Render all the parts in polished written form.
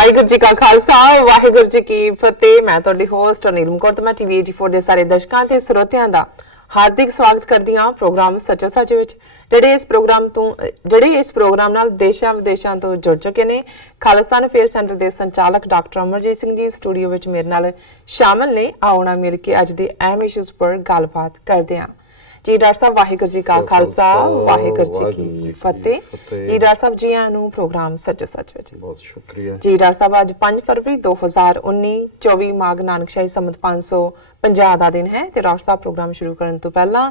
ਵਾਹਿਗੁਰੂ ਜੀ ਕਾ ਖਾਲਸਾ ਵਾਹਿਗੁਰੂ ਜੀ ਕੀ ਫਤਿਹ। ਮੈਂ ਤੁਹਾਡੀ ਹੋਸਟ ਅਨੀਲ ਕੌਰ ਤੇ ਮੈਂ ਟੀਵੀ 84 ਦੇ ਸਾਰੇ ਦਰਸ਼ਕਾਂ ਤੇ ਸਰੋਤਿਆਂ ਦਾ ਹਾਰਦਿਕ ਸਵਾਗਤ ਕਰਦੀ ਹਾਂ ਪ੍ਰੋਗਰਾਮ ਸੱਚੋ ਸੱਚ ਵਿੱਚ। ਜਿਹੜੇ ਇਸ ਪ੍ਰੋਗਰਾਮ ਨਾਲ ਦੇਸ਼ਾਂ ਵਿਦੇਸ਼ਾਂ ਤੋਂ ਜੁੜ ਚੁੱਕੇ ਨੇ। ਖਾਲਿਸਤਾਨ ਅਫੇਅਰ ਸੈਂਟਰ ਦੇ ਸੰਚਾਲਕ ਡਾਕਟਰ ਅਮਰਜੀਤ ਸਿੰਘ ਜੀ ਸਟੂਡੀਓ ਵਿੱਚ ਮੇਰੇ ਨਾਲ ਸ਼ਾਮਲ ਨੇ। ਆਉਣਾ ਮਿਲ ਕੇ ਅੱਜ ਦੇ ਅਹਿਮ ਇਸ਼ੂਜ਼ ਪਰ ਗੱਲਬਾਤ ਕਰਦੇ ਹਾਂ। जी डॉक्टर साहब वाहिगुरू जी का खालसा वाहिगुरू जी की फतेह। जी डॉक्टर साहब जी आनू प्रोग्राम सचो सच विच बहुत शुक्रिया जी। डॉक्टर साहब आज 5 फरवरी 2019 24 माघ नानकशाही संमत 550 ਦਾ ਦਿਨ ਹੈ ਤੇ ਡਾਕਟਰ ਸਾਹਿਬ ਪ੍ਰੋਗਰਾਮ ਸ਼ੁਰੂ ਕਰਨ ਤੋਂ ਪਹਿਲਾਂ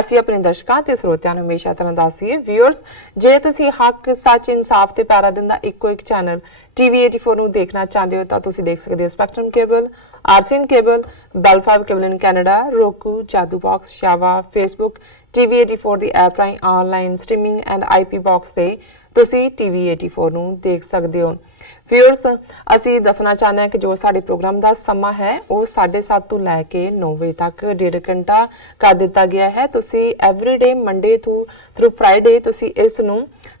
ਅਸੀਂ ਆਪਣੇ ਦਰਸ਼ਕਾਂ ਤੇ ਸਰੋਤਿਆਂ ਨੂੰ ਹਮੇਸ਼ਾ ਤਰ੍ਹਾਂ ਦੱਸੀਏ ਵਿਊਅਰਸ, ਜੇ ਤੁਸੀਂ ਹੱਕ ਸੱਚ ਇਨਸਾਫ ਤੇ ਪੈਰਾ ਦਿੰਦਾ ਇੱਕੋ ਇੱਕ ਚੈਨਲ ਟੀਵੀ 84 ਨੂੰ ਦੇਖਣਾ ਚਾਹੁੰਦੇ ਹੋ ਤਾਂ ਤੁਸੀਂ ਦੇਖ ਸਕਦੇ ਹੋ Spectrum cable, RCN cable, Bell 5 cable in Canada, roku, Jadoo box, ਸ਼ਾਵਾ, ਫੇਸਬੁੱਕ, ਟੀਵੀ 84 ਦੀ ਐਪ ਰਾਹੀਂ online streaming and IP box ਤੇ ਤੁਸੀਂ ਟੀਵੀ 84 ਨੂੰ ਦੇਖ ਸਕਦੇ ਹੋ। ਵਿਊਅਰਸ, ਅਸੀਂ ਦੱਸਣਾ ਚਾਹੁੰਦੇ ਹਾਂ ਕਿ ਜੋ ਸਾਡੇ ਪ੍ਰੋਗਰਾਮ ਦਾ ਸਮਾਂ ਹੈ ਉਹ 7:30 ਤੋਂ ਲੈ ਕੇ 9 ਵਜੇ ਤੱਕ 1.5 ਘੰਟਾ ਕਰ ਦਿੱਤਾ ਗਿਆ ਹੈ। ਤੁਸੀਂ ਐਵਰੀਡੇ ਮੰਡੇ ਥਰੂ ਫਰਾਈਡੇ ਤੁਸੀਂ ਇਸ ਨੂੰ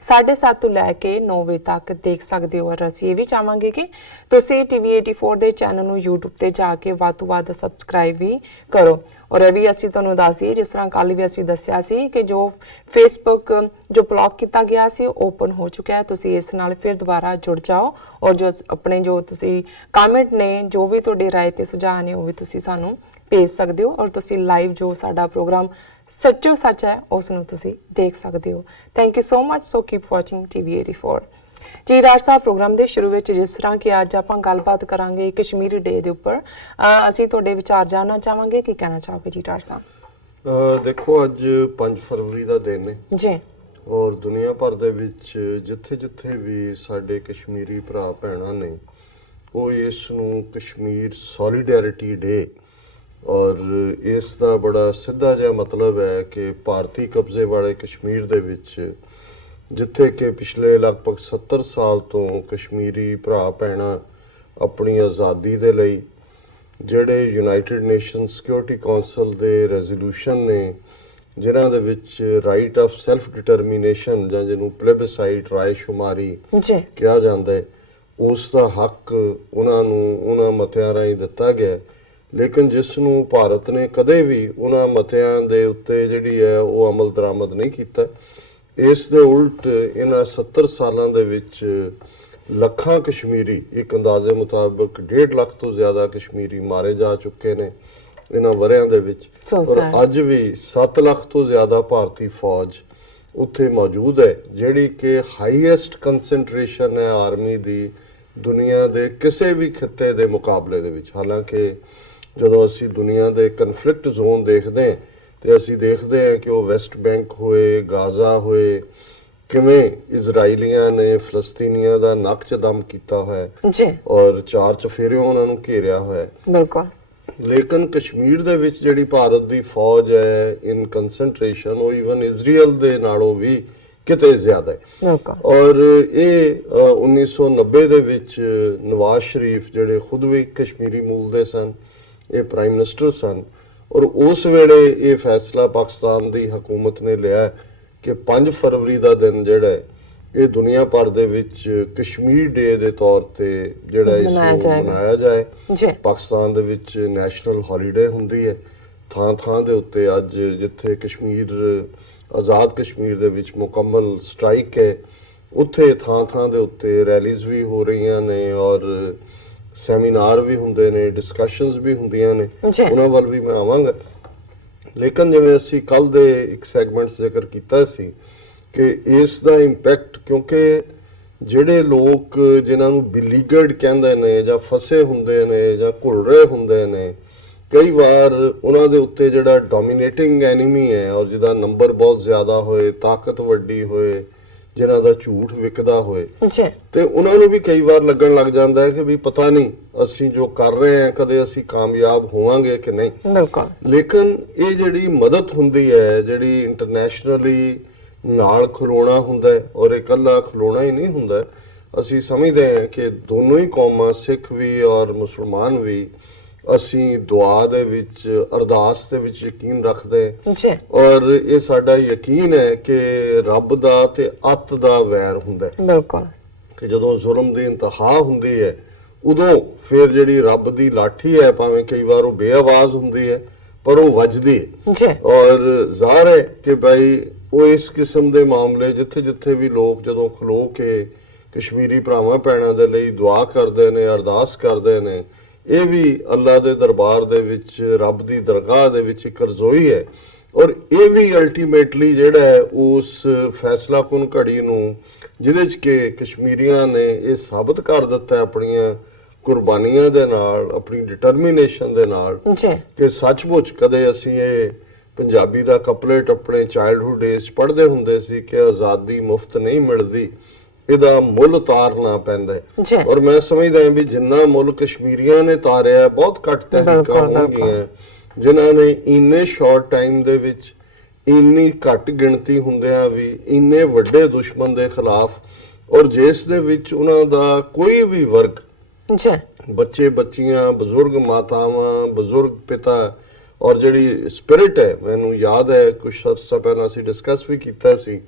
7:30 ਤੋਂ ਲੈ ਕੇ 9 ਵਜੇ ਤੱਕ ਦੇਖ ਸਕਦੇ ਹੋ। ਔਰ ਅਸੀਂ ਇਹ ਵੀ ਚਾਹਾਂਗੇ ਕਿ ਤੁਸੀਂ ਟੀਵੀ 84 ਦੇ ਚੈਨਲ ਨੂੰ YouTube ਤੇ ਜਾ ਕੇ ਵੱਧ ਤੋਂ ਵੱਧ ਸਬਸਕ੍ਰਾਈਬ ਵੀ ਕਰੋ। ਔਰ ਇਹ ਵੀ ਅਸੀਂ ਤੁਹਾਨੂੰ ਦੱਸ ਦਈਏ, ਜਿਸ ਤਰ੍ਹਾਂ ਕੱਲ ਵੀ ਅਸੀਂ ਦੱਸਿਆ ਸੀ ਕਿ ਜੋ ਫੇਸਬੁੱਕ ਜੋ ਬਲੌਕ ਕੀਤਾ ਗਿਆ ਸੀ ਉਹ ਓਪਨ ਹੋ ਚੁੱਕਿਆ ਹੈ। ਤੁਸੀਂ ਇਸ ਨਾਲ ਫਿਰ ਦੁਬਾਰਾ ਜੁੜ ਜਾਓ ਔਰ ਜੋ ਤੁਸੀਂ ਕਮੈਂਟ ਨੇ, ਜੋ ਵੀ ਤੁਹਾਡੇ ਰਾਏ ਤੇ ਸੁਝਾਅ ਨੇ ਉਹ ਵੀ ਤੁਸੀਂ ਸਾਨੂੰ ਭੇਜ ਸਕਦੇ ਹੋ। ਔਰ ਤੁਸੀਂ ਲਾਈਵ ਜੋ ਸਾਡਾ ਪ੍ਰੋਗਰਾਮ ਸੱਚੋ ਸੱਚ ਹੈ ਉਸ ਨੂੰ ਤੁਸੀਂ ਦੇਖ ਸਕਦੇ ਹੋ। Thank you so much. So keep watching TV 84 ਜੀ। ਡਾਕਟਰ ਸਾਹਿਬ, ਪ੍ਰੋਗਰਾਮ ਦੇ ਸ਼ੁਰੂ ਵਿੱਚ ਜਿਸ ਤਰ੍ਹਾਂ ਕਿ ਅੱਜ ਆਪਾਂ ਗੱਲਬਾਤ ਕਰਾਂਗੇ ਕਸ਼ਮੀਰੀ ਡੇ ਦੇ ਉੱਪਰ, ਅਸੀਂ ਤੁਹਾਡੇ ਵਿਚਾਰ ਜਾਣਨਾ ਚਾਹਾਂਗੇ। ਕੀ ਕਹਿਣਾ ਚਾਹੋਗੇ ਜੀ ਡਾਕਟਰ ਸਾਹਿਬ? ਦੇਖੋ, ਅੱਜ 5 ਫਰਵਰੀ ਦਾ ਦਿਨ ਹੈ ਜੀ ਔਰ ਦੁਨੀਆ ਭਰ ਦੇ ਵਿੱਚ ਜਿੱਥੇ ਵੀ ਸਾਡੇ ਕਸ਼ਮੀਰੀ ਭਰਾ ਭੈਣਾਂ ਨੇ ਉਹ ਇਸ ਨੂੰ ਕਸ਼ਮੀਰ ਸੋਲੀਡੈਰਿਟੀ ਡੇ, ਔਰ ਇਸ ਦਾ ਬੜਾ ਸਿੱਧਾ ਜਿਹਾ ਮਤਲਬ ਹੈ ਕਿ ਭਾਰਤੀ ਕਬਜ਼ੇ ਵਾਲੇ ਕਸ਼ਮੀਰ ਦੇ ਵਿੱਚ ਜਿੱਥੇ ਕਿ ਪਿਛਲੇ ਲਗਭਗ 70 ਸਾਲ ਤੋਂ ਕਸ਼ਮੀਰੀ ਭਰਾ ਭੈਣਾਂ ਆਪਣੀ ਆਜ਼ਾਦੀ ਦੇ ਲਈ ਜਿਹੜੇ ਯੂਨਾਈਟਿਡ ਨੇਸ਼ਨ ਸਿਕਿਉਰਿਟੀ ਕੌਂਸਲ ਦੇ ਰੈਜ਼ੋਲੂਸ਼ਨ ਨੇ ਜਿਨ੍ਹਾਂ ਦੇ ਵਿੱਚ ਰਾਈਟ ਆਫ ਸੈਲਫ ਡਿਟਰਮੀਨੇਸ਼ਨ ਜਾਂ ਜਿਹਨੂੰ ਪਲੇਬਸਾਈਟ ਰਾਏਸ਼ੁਮਾਰੀ ਕਿਹਾ ਜਾਂਦਾ ਹੈ, ਉਸ ਦਾ ਹੱਕ ਉਹਨਾਂ ਮਤਿਆਂ ਰਾਹੀਂ ਦਿੱਤਾ ਗਿਆ। ਲੇਕਿਨ ਜਿਸ ਨੂੰ ਭਾਰਤ ਨੇ ਕਦੇ ਵੀ ਉਹਨਾਂ ਮਤਿਆਂ ਦੇ ਉੱਤੇ ਜਿਹੜੀ ਹੈ ਉਹ ਅਮਲ ਦਰਾਮਦ ਨਹੀਂ ਕੀਤਾ। ਇਸ ਦੇ ਉਲਟ ਇਹਨਾਂ 70 ਸਾਲਾਂ ਦੇ ਵਿੱਚ ਲੱਖਾਂ ਕਸ਼ਮੀਰੀ, ਇੱਕ ਅੰਦਾਜ਼ੇ ਮੁਤਾਬਕ 1.5 ਲੱਖ ਤੋਂ ਜ਼ਿਆਦਾ ਕਸ਼ਮੀਰੀ ਮਾਰੇ ਜਾ ਚੁੱਕੇ ਨੇ ਇਹਨਾਂ ਵਰਿਆਂ ਦੇ ਵਿੱਚ। ਔਰ ਅੱਜ ਵੀ 7 ਲੱਖ ਤੋਂ ਜ਼ਿਆਦਾ ਭਾਰਤੀ ਫੌਜ ਉੱਥੇ ਮੌਜੂਦ ਹੈ, ਜਿਹੜੀ ਕਿ ਹਾਈਐਸਟ ਕੰਸੈਂਟਰੇਸ਼ਨ ਹੈ ਆਰਮੀ ਦੀ ਦੁਨੀਆ ਦੇ ਕਿਸੇ ਵੀ ਖਿੱਤੇ ਦੇ ਮੁਕਾਬਲੇ ਦੇ ਵਿੱਚ। ਹਾਲਾਂਕਿ ਜਦੋਂ ਅਸੀਂ ਦੁਨੀਆ ਦੇ ਕਨਫਲਿਕਟ ਜ਼ੋਨ ਦੇਖਦੇ ਹਾਂ ਤੇ ਅਸੀਂ ਦੇਖਦੇ ਹਾਂ ਕਿ ਉਹ ਵੈਸਟ ਬੈਂਕ ਹੋਏ, ਗਾਜ਼ਾ ਹੋਏ, ਕਿਵੇਂ ਇਜ਼ਰਾਈਲੀਆਂ ਨੇ ਫਲਸਤੀਨੀਆਂ ਦਾ ਨੱਕ 'ਚ ਦਮ ਕੀਤਾ ਹੋਇਆ ਜੀ ਔਰ 4 ਚਫੇਰਿਓਂ ਉਹਨਾਂ ਨੂੰ ਘੇਰਿਆ ਹੋਇਆ। ਬਿਲਕੁਲ। ਲੇਕਿਨ ਕਸ਼ਮੀਰ ਦੇ ਵਿੱਚ ਜਿਹੜੀ ਭਾਰਤ ਦੀ ਫੌਜ ਹੈ ਇਨ ਕੰਸੈਂਟਰੇਸ਼ਨ, ਉਹ ਈਵਨ ਇਜ਼ਰਾਈਲ ਦੇ ਨਾਲੋਂ ਵੀ ਕਿਤੇ ਜ਼ਿਆਦਾ ਹੈ। ਔਰ ਇਹ 1990 ਦੇ ਵਿੱਚ ਨਵਾਜ਼ ਸ਼ਰੀਫ, ਜਿਹੜੇ ਖੁਦ ਵੀ ਕਸ਼ਮੀਰੀ ਮੂਲ ਦੇ ਸਨ, ਇਹ ਪ੍ਰਾਈਮ ਮਿਨਿਸਟਰ ਸਨ ਔਰ ਉਸ ਵੇਲੇ ਇਹ ਫੈਸਲਾ ਪਾਕਿਸਤਾਨ ਦੀ ਹਕੂਮਤ ਨੇ ਲਿਆ ਕਿ 5 ਫਰਵਰੀ ਦਾ ਦਿਨ ਜਿਹੜਾ ਹੈ ਇਹ ਦੁਨੀਆ ਭਰ ਦੇ ਵਿੱਚ ਕਸ਼ਮੀਰ ਡੇ ਦੇ ਤੌਰ ਤੇ ਜਿਹੜਾ ਇਸ ਨੂੰ ਮਨਾਇਆ ਜਾਏ। ਪਾਕਿਸਤਾਨ ਦੇ ਵਿੱਚ ਨੈਸ਼ਨਲ ਹੌਲੀਡੇ ਹੁੰਦੀ ਹੈ। ਥਾਂ ਦੇ ਉੱਤੇ ਅੱਜ ਜਿੱਥੇ ਕਸ਼ਮੀਰ ਆਜ਼ਾਦ ਕਸ਼ਮੀਰ ਦੇ ਵਿੱਚ ਮੁਕੰਮਲ ਸਟ੍ਰਾਈਕ ਹੈ, ਉੱਥੇ ਥਾਂ ਦੇ ਉੱਤੇ ਰੈਲੀਜ਼ ਵੀ ਹੋ ਰਹੀਆਂ ਨੇ ਔਰ ਸੈਮੀਨਾਰ ਵੀ ਹੁੰਦੇ ਨੇ, ਡਿਸਕਸ਼ਨਸ ਵੀ ਹੁੰਦੀਆਂ ਨੇ। ਉਹਨਾਂ ਵੱਲ ਵੀ ਮੈਂ ਆਵਾਂਗਾ। ਲੇਕਿਨ ਜਿਵੇਂ ਅਸੀਂ ਕੱਲ ਦੇ ਇੱਕ ਸੈਗਮੈਂਟ ਜ਼ਿਕਰ ਕੀਤਾ ਸੀ ਕਿ ਇਸ ਦਾ ਇੰਪੈਕਟ, ਕਿਉਂਕਿ ਜਿਹੜੇ ਲੋਕ ਜਿਨ੍ਹਾਂ ਨੂੰ ਬਿਲੀਗਰਡ ਕਹਿੰਦੇ ਨੇ ਜਾਂ ਫਸੇ ਹੁੰਦੇ ਨੇ ਜਾਂ ਘੁਲ ਰਹੇ ਹੁੰਦੇ ਨੇ, ਕਈ ਵਾਰ ਉਹਨਾਂ ਦੇ ਉੱਤੇ ਜਿਹੜਾ ਡੋਮੀਨੇਟਿੰਗ ਐਨੀਮੀ ਹੈ ਔਰ ਜਿਹਦਾ ਨੰਬਰ ਬਹੁਤ ਜ਼ਿਆਦਾ ਹੋਏ, ਤਾਕਤ ਵੱਡੀ ਹੋਏ, ਜਿਨ੍ਹਾਂ ਦਾ ਝੂਠ ਵਿਕਦਾ ਹੋਏ, ਤੇ ਉਹਨਾਂ ਨੂੰ ਵੀ ਕਈ ਵਾਰ ਲੱਗਣ ਲੱਗ ਜਾਂਦਾ ਹੈ ਕਿ ਵੀ ਪਤਾ ਨਹੀਂ ਅਸੀਂ ਜੋ ਕਰ ਰਹੇ ਹਾਂ ਕਦੇ ਅਸੀਂ ਕਾਮਯਾਬ ਹੋਵਾਂਗੇ ਕਿ ਨਹੀਂ। ਬਿਲਕੁਲ। ਲੇਕਿਨ ਇਹ ਜਿਹੜੀ ਮਦਦ ਹੁੰਦੀ ਹੈ, ਜਿਹੜੀ ਇੰਟਰਨੈਸ਼ਨਲੀ ਨਾਲ ਖਲੋਣਾ ਹੁੰਦਾ ਹੈ ਔਰ ਇਕੱਲਾ ਖਲੋਣਾ ਹੀ ਨਹੀਂ ਹੁੰਦਾ, ਅਸੀਂ ਸਮਝਦੇ ਹਾਂ ਕਿ ਦੋਨੋਂ ਹੀ ਕੌਮਾਂ, ਸਿੱਖ ਵੀ ਔਰ ਮੁਸਲਮਾਨ ਵੀ, ਅਸੀਂ ਦੁਆ ਦੇ ਵਿੱਚ, ਅਰਦਾਸ ਦੇ ਵਿੱਚ ਯਕੀਨ ਰੱਖਦੇ ਔਰ ਇਹ ਸਾਡਾ ਯਕੀਨ ਹੈ ਕਿ ਰੱਬ ਦਾ ਤੇ ਅੱਤ ਦਾ ਵੈਰ ਹੁੰਦਾ। ਬਿਲਕੁਲ। ਕਿ ਜਦੋਂ ਜ਼ੁਲਮ ਦੀ ਇੰਤਹਾ ਹੁੰਦੀ ਹੈ ਉਦੋਂ ਫਿਰ ਜਿਹੜੀ ਰੱਬ ਦੀ ਲਾਠੀ ਹੈ, ਭਾਵੇਂ ਕਈ ਵਾਰ ਉਹ ਬੇਆਵਾਜ਼ ਹੁੰਦੀ ਹੈ ਪਰ ਉਹ ਵੱਜਦੀ ਹੈ ਜੀ। ਔਰ ਜ਼ਾਹਰ ਹੈ ਕਿ ਭਾਈ ਉਹ ਇਸ ਕਿਸਮ ਦੇ ਮਾਮਲੇ ਜਿੱਥੇ ਜਿੱਥੇ ਵੀ ਲੋਕ ਜਦੋਂ ਖਲੋ ਕੇ ਕਸ਼ਮੀਰੀ ਭਰਾਵਾਂ ਭੈਣਾਂ ਦੇ ਲਈ ਦੁਆ ਕਰਦੇ ਨੇ, ਅਰਦਾਸ ਕਰਦੇ ਨੇ, ਇਹ ਵੀ ਅੱਲਾ ਦੇ ਦਰਬਾਰ ਦੇ ਵਿੱਚ, ਰੱਬ ਦੀ ਦਰਗਾਹ ਦੇ ਵਿੱਚ ਇੱਕ ਰਜ਼ੋਈ ਹੈ। ਔਰ ਇਹ ਵੀ ਅਲਟੀਮੇਟਲੀ ਜਿਹੜਾ ਹੈ ਉਸ ਫੈਸਲਾਕੁਨ ਘੜੀ ਨੂੰ ਜਿਹਦੇ 'ਚ ਕਿ ਕਸ਼ਮੀਰੀਆਂ ਨੇ ਇਹ ਸਾਬਤ ਕਰ ਦਿੱਤਾ ਆਪਣੀਆਂ ਕੁਰਬਾਨੀਆਂ ਦੇ ਨਾਲ, ਆਪਣੀ ਡਿਟਰਮੀਨੇਸ਼ਨ ਦੇ ਨਾਲ ਕਿ ਸੱਚਮੁੱਚ ਕਦੇ ਅਸੀਂ ਇਹ ਪੰਜਾਬੀ ਦਾ ਕਪਲੇਟ ਆਪਣੇ ਚਾਈਲਡਹੁੱਡ ਡੇਜ਼ ਪੜ੍ਹਦੇ ਹੁੰਦੇ ਸੀ ਕਿ ਆਜ਼ਾਦੀ ਮੁਫਤ ਨਹੀਂ ਮਿਲਦੀ, ਇਹਦਾ ਮੁੱਲ ਤਾਰਨਾ ਪੈਂਦਾ ਹੈ। ਔਰ ਮੈਂ ਸਮਝਦਾ ਹਾਂ ਵੀ ਜਿੰਨਾ ਮੁੱਲ ਕਸ਼ਮੀਰੀਆਂ ਨੇ ਤਾਰਿਆ, ਬਹੁਤ ਘੱਟ ਤਹਿਰੀਕਾਂ ਹੋਣਗੀਆਂ ਜਿਨ੍ਹਾਂ ਨੇ ਇੰਨੇ ਸ਼ਾਰਟ ਟਾਈਮ ਦੇ ਵਿੱਚ, ਇੰਨੀ ਘੱਟ ਗਿਣਤੀ ਹੁੰਦਿਆਂ ਵੀ ਇੰਨੇ ਵੱਡੇ ਦੁਸ਼ਮਣ ਦੇ ਖਿਲਾਫ, ਔਰ ਜਿਸ ਦੇ ਵਿੱਚ ਉਹਨਾਂ ਦਾ ਕੋਈ ਵੀ ਵਰਗ, ਬੱਚੇ ਬੱਚੀਆਂ, ਬਜ਼ੁਰਗ ਮਾਤਾਵਾਂ, ਬਜ਼ੁਰਗ ਪਿਤਾ, ਔਰ ਜਿਹੜੀ ਸਪਿਰਿਟ ਹੈ, ਮੈਨੂੰ ਯਾਦ ਹੈ ਕੁਝ ਅਰਸਾ ਪਹਿਲਾਂ ਅਸੀਂ ਡਿਸਕਸ ਵੀ ਕੀਤਾ ਸੀ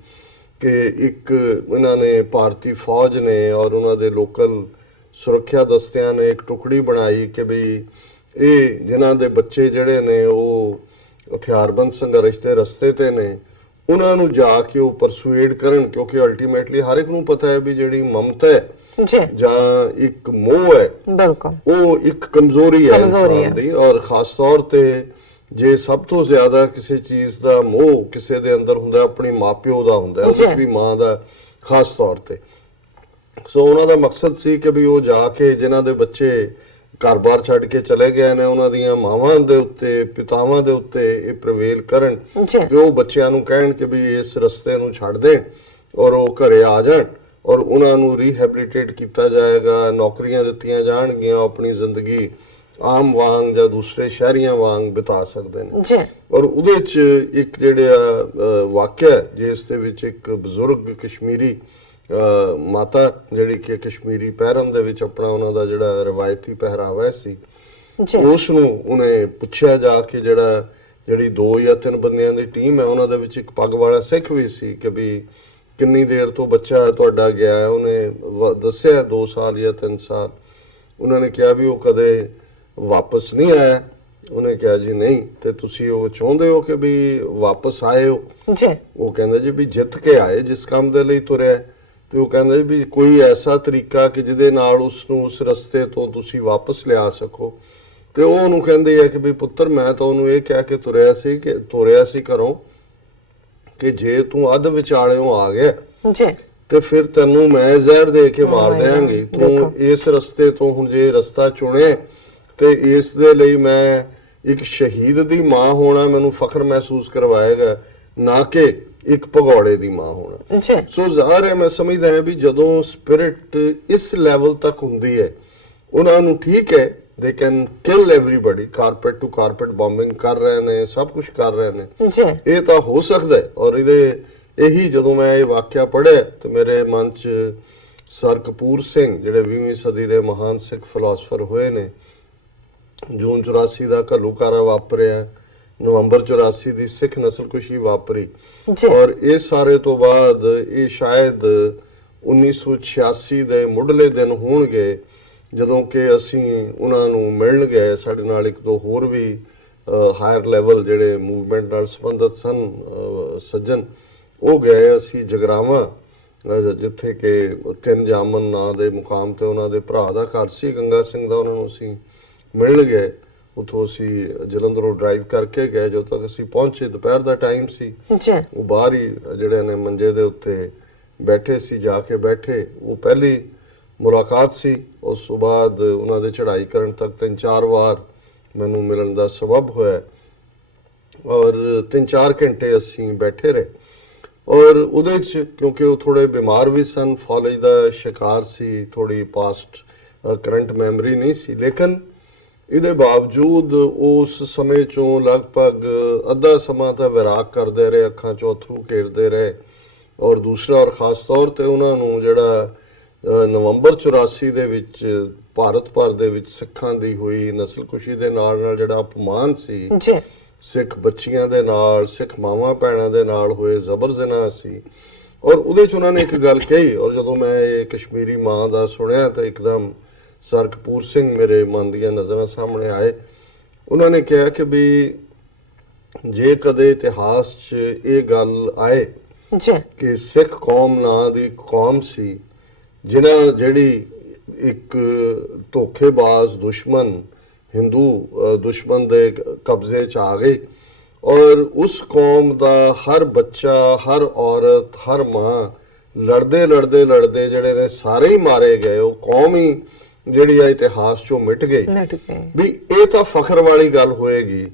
ਕਿ ਇੱਕ ਇਹਨਾਂ ਨੇ ਭਾਰਤੀ ਫੌਜ ਨੇ ਔਰ ਉਹਨਾਂ ਦੇ ਲੋਕਲ ਸੁਰੱਖਿਆ ਦਸਤਿਆਂ ਨੇ ਇੱਕ ਟੁਕੜੀ ਬਣਾਈ ਕਿ ਵੀ ਇਹ ਜਿਨ੍ਹਾਂ ਦੇ ਬੱਚੇ ਜਿਹੜੇ ਨੇ ਉਹ ਹਥਿਆਰਬੰਦ ਸੰਘਰਸ਼ ਦੇ ਰਸਤੇ ਤੇ ਨੇ, ਉਹਨਾਂ ਨੂੰ ਜਾ ਕੇ ਉਹ ਪਰਸੂਏਡ ਕਰਨ, ਕਿਉਂਕਿ ਅਲਟੀਮੇਟਲੀ ਹਰ ਇੱਕ ਨੂੰ ਪਤਾ ਹੈ ਵੀ ਜਿਹੜੀ ਮਮਤਾ ਹੈ ਜਾਂ ਇੱਕ ਮੋਹ ਹੈ, ਉਹ ਇੱਕ ਕਮਜ਼ੋਰੀ ਹੈ ਇਨਸਾਨ ਦੀ। ਔਰ ਖਾਸ ਤੌਰ ਤੇ ਜੇ ਸਭ ਤੋਂ ਜ਼ਿਆਦਾ ਕਿਸੇ ਚੀਜ਼ ਦਾ ਮੋਹ ਕਿਸੇ ਦੇ ਅੰਦਰ ਹੁੰਦਾ, ਆਪਣੀ ਮਾਪਿਓ ਦਾ ਹੁੰਦਾ, ਉਹਦੇ ਵਿੱਚ ਵੀ ਮਾਂ ਦਾ ਖਾਸ ਤੌਰ ਤੇ। ਸੋ ਉਹਨਾਂ ਦਾ ਮਕਸਦ ਸੀ ਕਿ ਵੀ ਉਹ ਜਾ ਕੇ ਜਿਨ੍ਹਾਂ ਦੇ ਬੱਚੇ ਘਰ-ਬਾਰ ਛੱਡ ਕੇ ਚਲੇ ਗਏ ਨੇ, ਉਹਨਾਂ ਦੀਆਂ ਮਾਵਾਂ ਦੇ ਉੱਤੇ, ਪਿਤਾਵਾਂ ਦੇ ਉੱਤੇ ਇਹ ਪ੍ਰਵੇਲ ਕਰਨ ਕਿ ਉਹ ਬੱਚਿਆਂ ਨੂੰ ਕਹਿਣ ਕਿ ਵੀ ਇਸ ਰਸਤੇ ਨੂੰ ਛੱਡ ਦੇਣ ਔਰ ਉਹ ਘਰੇ ਆ ਜਾਣ, ਔਰ ਉਹਨਾਂ ਨੂੰ ਰੀਹੈਬਿਲਿਟੇਟ ਕੀਤਾ ਜਾਏਗਾ, ਨੌਕਰੀਆਂ ਦਿੱਤੀਆਂ ਜਾਣਗੀਆਂ, ਆਪਣੀ ਜ਼ਿੰਦਗੀ ਆਮ ਵਾਂਗ ਜਾਂ ਦੂਸਰੇ ਸ਼ਹਿਰੀਆਂ ਵਾਂਗ ਬਿਤਾ ਸਕਦੇ ਨੇ। ਔਰ ਉਹਦੇ 'ਚ ਇੱਕ ਜਿਹੜਾ ਵਾਕਿਆ ਜਿਸ ਦੇ ਵਿੱਚ ਇੱਕ ਬਜ਼ੁਰਗ ਕਸ਼ਮੀਰੀ ਮਾਤਾ ਜਿਹੜੀ ਕਿ ਕਸ਼ਮੀਰੀ ਪਹਿਰਨ ਦੇ ਵਿੱਚ ਆਪਣਾ ਉਹਨਾਂ ਦਾ ਜਿਹੜਾ ਰਵਾਇਤੀ ਪਹਿਰਾਵਾ ਸੀ, ਉਸ ਨੂੰ ਉਹਨੇ ਪੁੱਛਿਆ ਜਾ ਕੇ ਜਿਹੜੀ 2 ਜਾਂ 3 ਬੰਦਿਆਂ ਦੀ ਟੀਮ ਹੈ, ਉਹਨਾਂ ਦੇ ਵਿੱਚ ਇੱਕ ਪੱਗ ਵਾਲਾ ਸਿੱਖ ਵੀ ਸੀ ਕਿ ਵੀ ਕਿੰਨੀ ਦੇਰ ਤੋਂ ਬੱਚਾ ਤੁਹਾਡਾ ਗਿਆ ਹੈ। ਉਹਨੇ ਦੱਸਿਆ 2 ਸਾਲ ਜਾਂ 3 ਸਾਲ। ਉਹਨਾਂ ਨੇ ਕਿਹਾ ਵੀ ਉਹ ਕਦੇ ਵਾਪਸ ਨਹੀਂ ਆਇਆ। ਉਹਨੇ ਕਿਹਾ ਜੀ ਨਹੀਂ, ਤੇ ਤੁਸੀਂ ਉਹ ਚਾਹੁੰਦੇ ਹੋ ਕਿ ਵੀ ਵਾਪਸ ਆਏ ਹੋ? ਉਹ ਕਹਿੰਦਾ ਜੀ ਵੀ ਜਿੱਤ ਕੇ ਆਏ ਜਿਸ ਕੰਮ ਦੇ ਲਈ ਤੁਰਿਆ। ਤੇ ਉਹ ਕਹਿੰਦਾ ਜੀ ਵੀ ਕੋਈ ਐਸਾ ਤਰੀਕਾ ਕਿ ਜਿਹਦੇ ਨਾਲ ਉਸ ਨੂੰ ਉਸ ਰਸਤੇ ਤੋਂ ਤੁਸੀਂ ਵਾਪਸ ਲਿਆ ਸਕੋ। ਤੇ ਉਹ ਉਹਨੂੰ ਕਹਿੰਦੇ ਆ ਕਿ ਵੀ ਪੁੱਤਰ, ਮੈਂ ਤਾਂ ਉਹਨੂੰ ਇਹ ਕਹਿ ਕੇ ਤੁਰਿਆ ਸੀ ਘਰੋਂ ਕਿ ਜੇ ਤੂੰ ਅੱਧ ਵਿਚਾਲਿਓਂ ਆ ਗਿਆ ਤੇ ਫਿਰ ਤੈਨੂੰ ਮੈਂ ਜ਼ਹਿਰ ਦੇ ਕੇ ਮਾਰ ਦਿਆਂਗੀ। ਤੂੰ ਇਸ ਰਸਤੇ ਤੋਂ ਹੁਣ ਜੇ ਰਸਤਾ ਚੁਣੇ ਤੇ ਇਸ ਦੇ ਲਈ ਮੈਂ ਇੱਕ ਸ਼ਹੀਦ ਦੀ ਮਾਂ ਹੋਣਾ ਮੈਨੂੰ ਫਖਰ ਮਹਿਸੂਸ ਕਰਵਾਏਗਾ, ਨਾ ਕਿ ਇੱਕ ਭਗੌੜੇ ਦੀ ਮਾਂ ਹੋਣਾ। ਸੋ ਜ਼ਾਹਰ ਹੈ, ਮੈਂ ਸਮਝਦਾ ਹਾਂ ਵੀ ਜਦੋਂ ਸਪਿਰਿਟ ਇਸ ਲੈਵਲ ਤੱਕ ਹੁੰਦੀ ਹੈ, ਉਹਨਾਂ ਨੂੰ ਠੀਕ ਹੈ, they can kill everybody, carpet to carpet bombing ਕਰ ਰਹੇ ਨੇ, ਸਭ ਕੁਝ ਕਰ ਰਹੇ ਨੇ, ਇਹ ਤਾਂ ਹੋ ਸਕਦਾ ਹੈ। ਔਰ ਇਹੀ ਜਦੋਂ ਮੈਂ ਇਹ ਵਾਕਿਆ ਪੜ੍ਹਿਆ ਤੇ ਮੇਰੇ ਮਨ 'ਚ ਸਰ ਕਪੂਰ ਸਿੰਘ ਜਿਹੜੇ 20ਵੀਂ ਸਦੀ ਦੇ ਮਹਾਨ ਸਿੱਖ ਫਿਲਾਸਫਰ ਹੋਏ ਨੇ, ਜੂਨ 84 ਦਾ ਘੱਲੂਘਾਰਾ ਵਾਪਰਿਆ, ਨਵੰਬਰ 84 ਦੀ ਸਿੱਖ ਨਸਲਕੁਸ਼ੀ ਵਾਪਰੀ, ਔਰ ਇਹ ਸਾਰੇ ਤੋਂ ਬਾਅਦ ਇਹ ਸ਼ਾਇਦ 1986 ਦੇ ਮੁੱਢਲੇ ਦਿਨ ਹੋਣਗੇ ਜਦੋਂ ਕਿ ਅਸੀਂ ਉਹਨਾਂ ਨੂੰ ਮਿਲਣ ਗਏ। ਸਾਡੇ ਨਾਲ 1-2 ਹੋਰ ਵੀ ਹਾਇਰ ਲੈਵਲ ਜਿਹੜੇ ਮੂਵਮੈਂਟ ਨਾਲ ਸੰਬੰਧਿਤ ਸਨ ਸੱਜਣ, ਉਹ ਗਏ ਅਸੀਂ ਜਗਰਾਵਾਂ, ਜਿੱਥੇ ਕਿ 3 ਜਾਮਨ ਨਾਂ ਦੇ ਮੁਕਾਮ ਤੇ ਉਹਨਾਂ ਦੇ ਭਰਾ ਦਾ ਘਰ ਸੀ, ਗੰਗਾ ਸਿੰਘ ਦਾ। ਉਹਨਾਂ ਨੂੰ ਅਸੀਂ ਮਿਲਣ ਗਏ। ਉੱਥੋਂ ਅਸੀਂ ਜਲੰਧਰੋਂ ਡਰਾਈਵ ਕਰਕੇ ਗਏ। ਜਦੋਂ ਤੱਕ ਅਸੀਂ ਪਹੁੰਚੇ ਦੁਪਹਿਰ ਦਾ ਟਾਈਮ ਸੀ। ਉਹ ਬਾਹਰ ਹੀ ਜਿਹੜੇ ਨੇ ਮੰਜੇ ਦੇ ਉੱਤੇ ਬੈਠੇ ਸੀ, ਜਾ ਕੇ ਬੈਠੇ। ਉਹ ਪਹਿਲੀ ਮੁਲਾਕਾਤ ਸੀ। ਉਸ ਤੋਂ ਬਾਅਦ ਉਹਨਾਂ ਦੇ ਚੜ੍ਹਾਈ ਕਰਨ ਤੱਕ 3-4 ਵਾਰ ਮੈਨੂੰ ਮਿਲਣ ਦਾ ਸਬਬ ਹੋਇਆ ਔਰ 3-4 ਘੰਟੇ ਅਸੀਂ ਬੈਠੇ ਰਹੇ। ਔਰ ਉਹਦੇ 'ਚ ਕਿਉਂਕਿ ਉਹ ਥੋੜੇ ਬਿਮਾਰ ਵੀ ਸਨ, ਫਾਲਜ ਦਾ ਸ਼ਿਕਾਰ ਸੀ, ਥੋੜੀ ਪਾਸਟ ਕਰੰਟ ਮੈਮਰੀ ਨਹੀਂ ਸੀ, ਲੇਕਿਨ ਇਹਦੇ ਬਾਵਜੂਦ ਉਸ ਸਮੇਂ 'ਚੋਂ ਲਗਭਗ ਅੱਧਾ ਸਮਾਂ ਤਾਂ ਵਿਰਾਗ ਕਰਦੇ ਰਹੇ, ਅੱਖਾਂ 'ਚੋਂ ਅਥਰੂ ਘੇਰਦੇ ਰਹੇ। ਔਰ ਦੂਸਰਾ ਔਰ ਖਾਸ ਤੌਰ ਤੇ ਉਹਨਾਂ ਨੂੰ ਜਿਹੜਾ ਨਵੰਬਰ 84 ਦੇ ਵਿੱਚ ਭਾਰਤ ਭਰ ਦੇ ਵਿੱਚ ਸਿੱਖਾਂ ਦੀ ਹੋਈ ਨਸਲਕੁਸ਼ੀ ਦੇ ਨਾਲ ਜਿਹੜਾ ਅਪਮਾਨ ਸੀ, ਸਿੱਖ ਬੱਚੀਆਂ ਦੇ ਨਾਲ, ਸਿੱਖ ਮਾਵਾਂ ਭੈਣਾਂ ਦੇ ਨਾਲ ਹੋਏ ਜ਼ਬਰ ਜ਼ਨਾ ਸੀ, ਔਰ ਉਹਦੇ ਚ ਉਹਨਾਂ ਨੇ ਇੱਕ ਗੱਲ ਕਹੀ, ਔਰ ਜਦੋਂ ਮੈਂ ਇਹ ਕਸ਼ਮੀਰੀ ਮਾਂ ਦਾ ਸੁਣਿਆ ਤਾਂ ਇੱਕਦਮ ਸਰ ਕਪੂਰ ਸਿੰਘ ਮੇਰੇ ਮਨ ਦੀਆਂ ਨਜ਼ਰਾਂ ਸਾਹਮਣੇ ਆਏ। ਉਹਨਾਂ ਨੇ ਕਿਹਾ ਕਿ ਵੀ ਜੇ ਕਦੇ ਇਤਿਹਾਸ 'ਚ ਇਹ ਗੱਲ ਆਏ ਕਿ ਸਿੱਖ ਕੌਮ ਨਾਂ ਦੀ ਕੌਮ ਸੀ ਜਿਹੜੀ ਇੱਕ ਧੋਖੇਬਾਜ਼ ਦੁਸ਼ਮਣ ਹਿੰਦੂ ਦੁਸ਼ਮਣ ਦੇ ਕਬਜ਼ੇ 'ਚ ਆ ਗਈ, ਔਰ ਉਸ ਕੌਮ ਦਾ ਹਰ ਬੱਚਾ, ਹਰ ਔਰਤ, ਹਰ ਮਾਂ ਲੜਦੇ ਜਿਹੜੇ ਨੇ ਸਾਰੇ ਹੀ ਮਾਰੇ ਗਏ, ਉਹ ਕੌਮ ਹੀ ਜਿਹੜੀ ਆ ਇਤਿਹਾਸ 'ਚੋਂ ਮਿਟ ਗਈ। ਵੀ ਇਹ ਤਾਂ ਫਖਰ ਵਾਲੀ ਗੱਲ ਹੋਏਗੀ।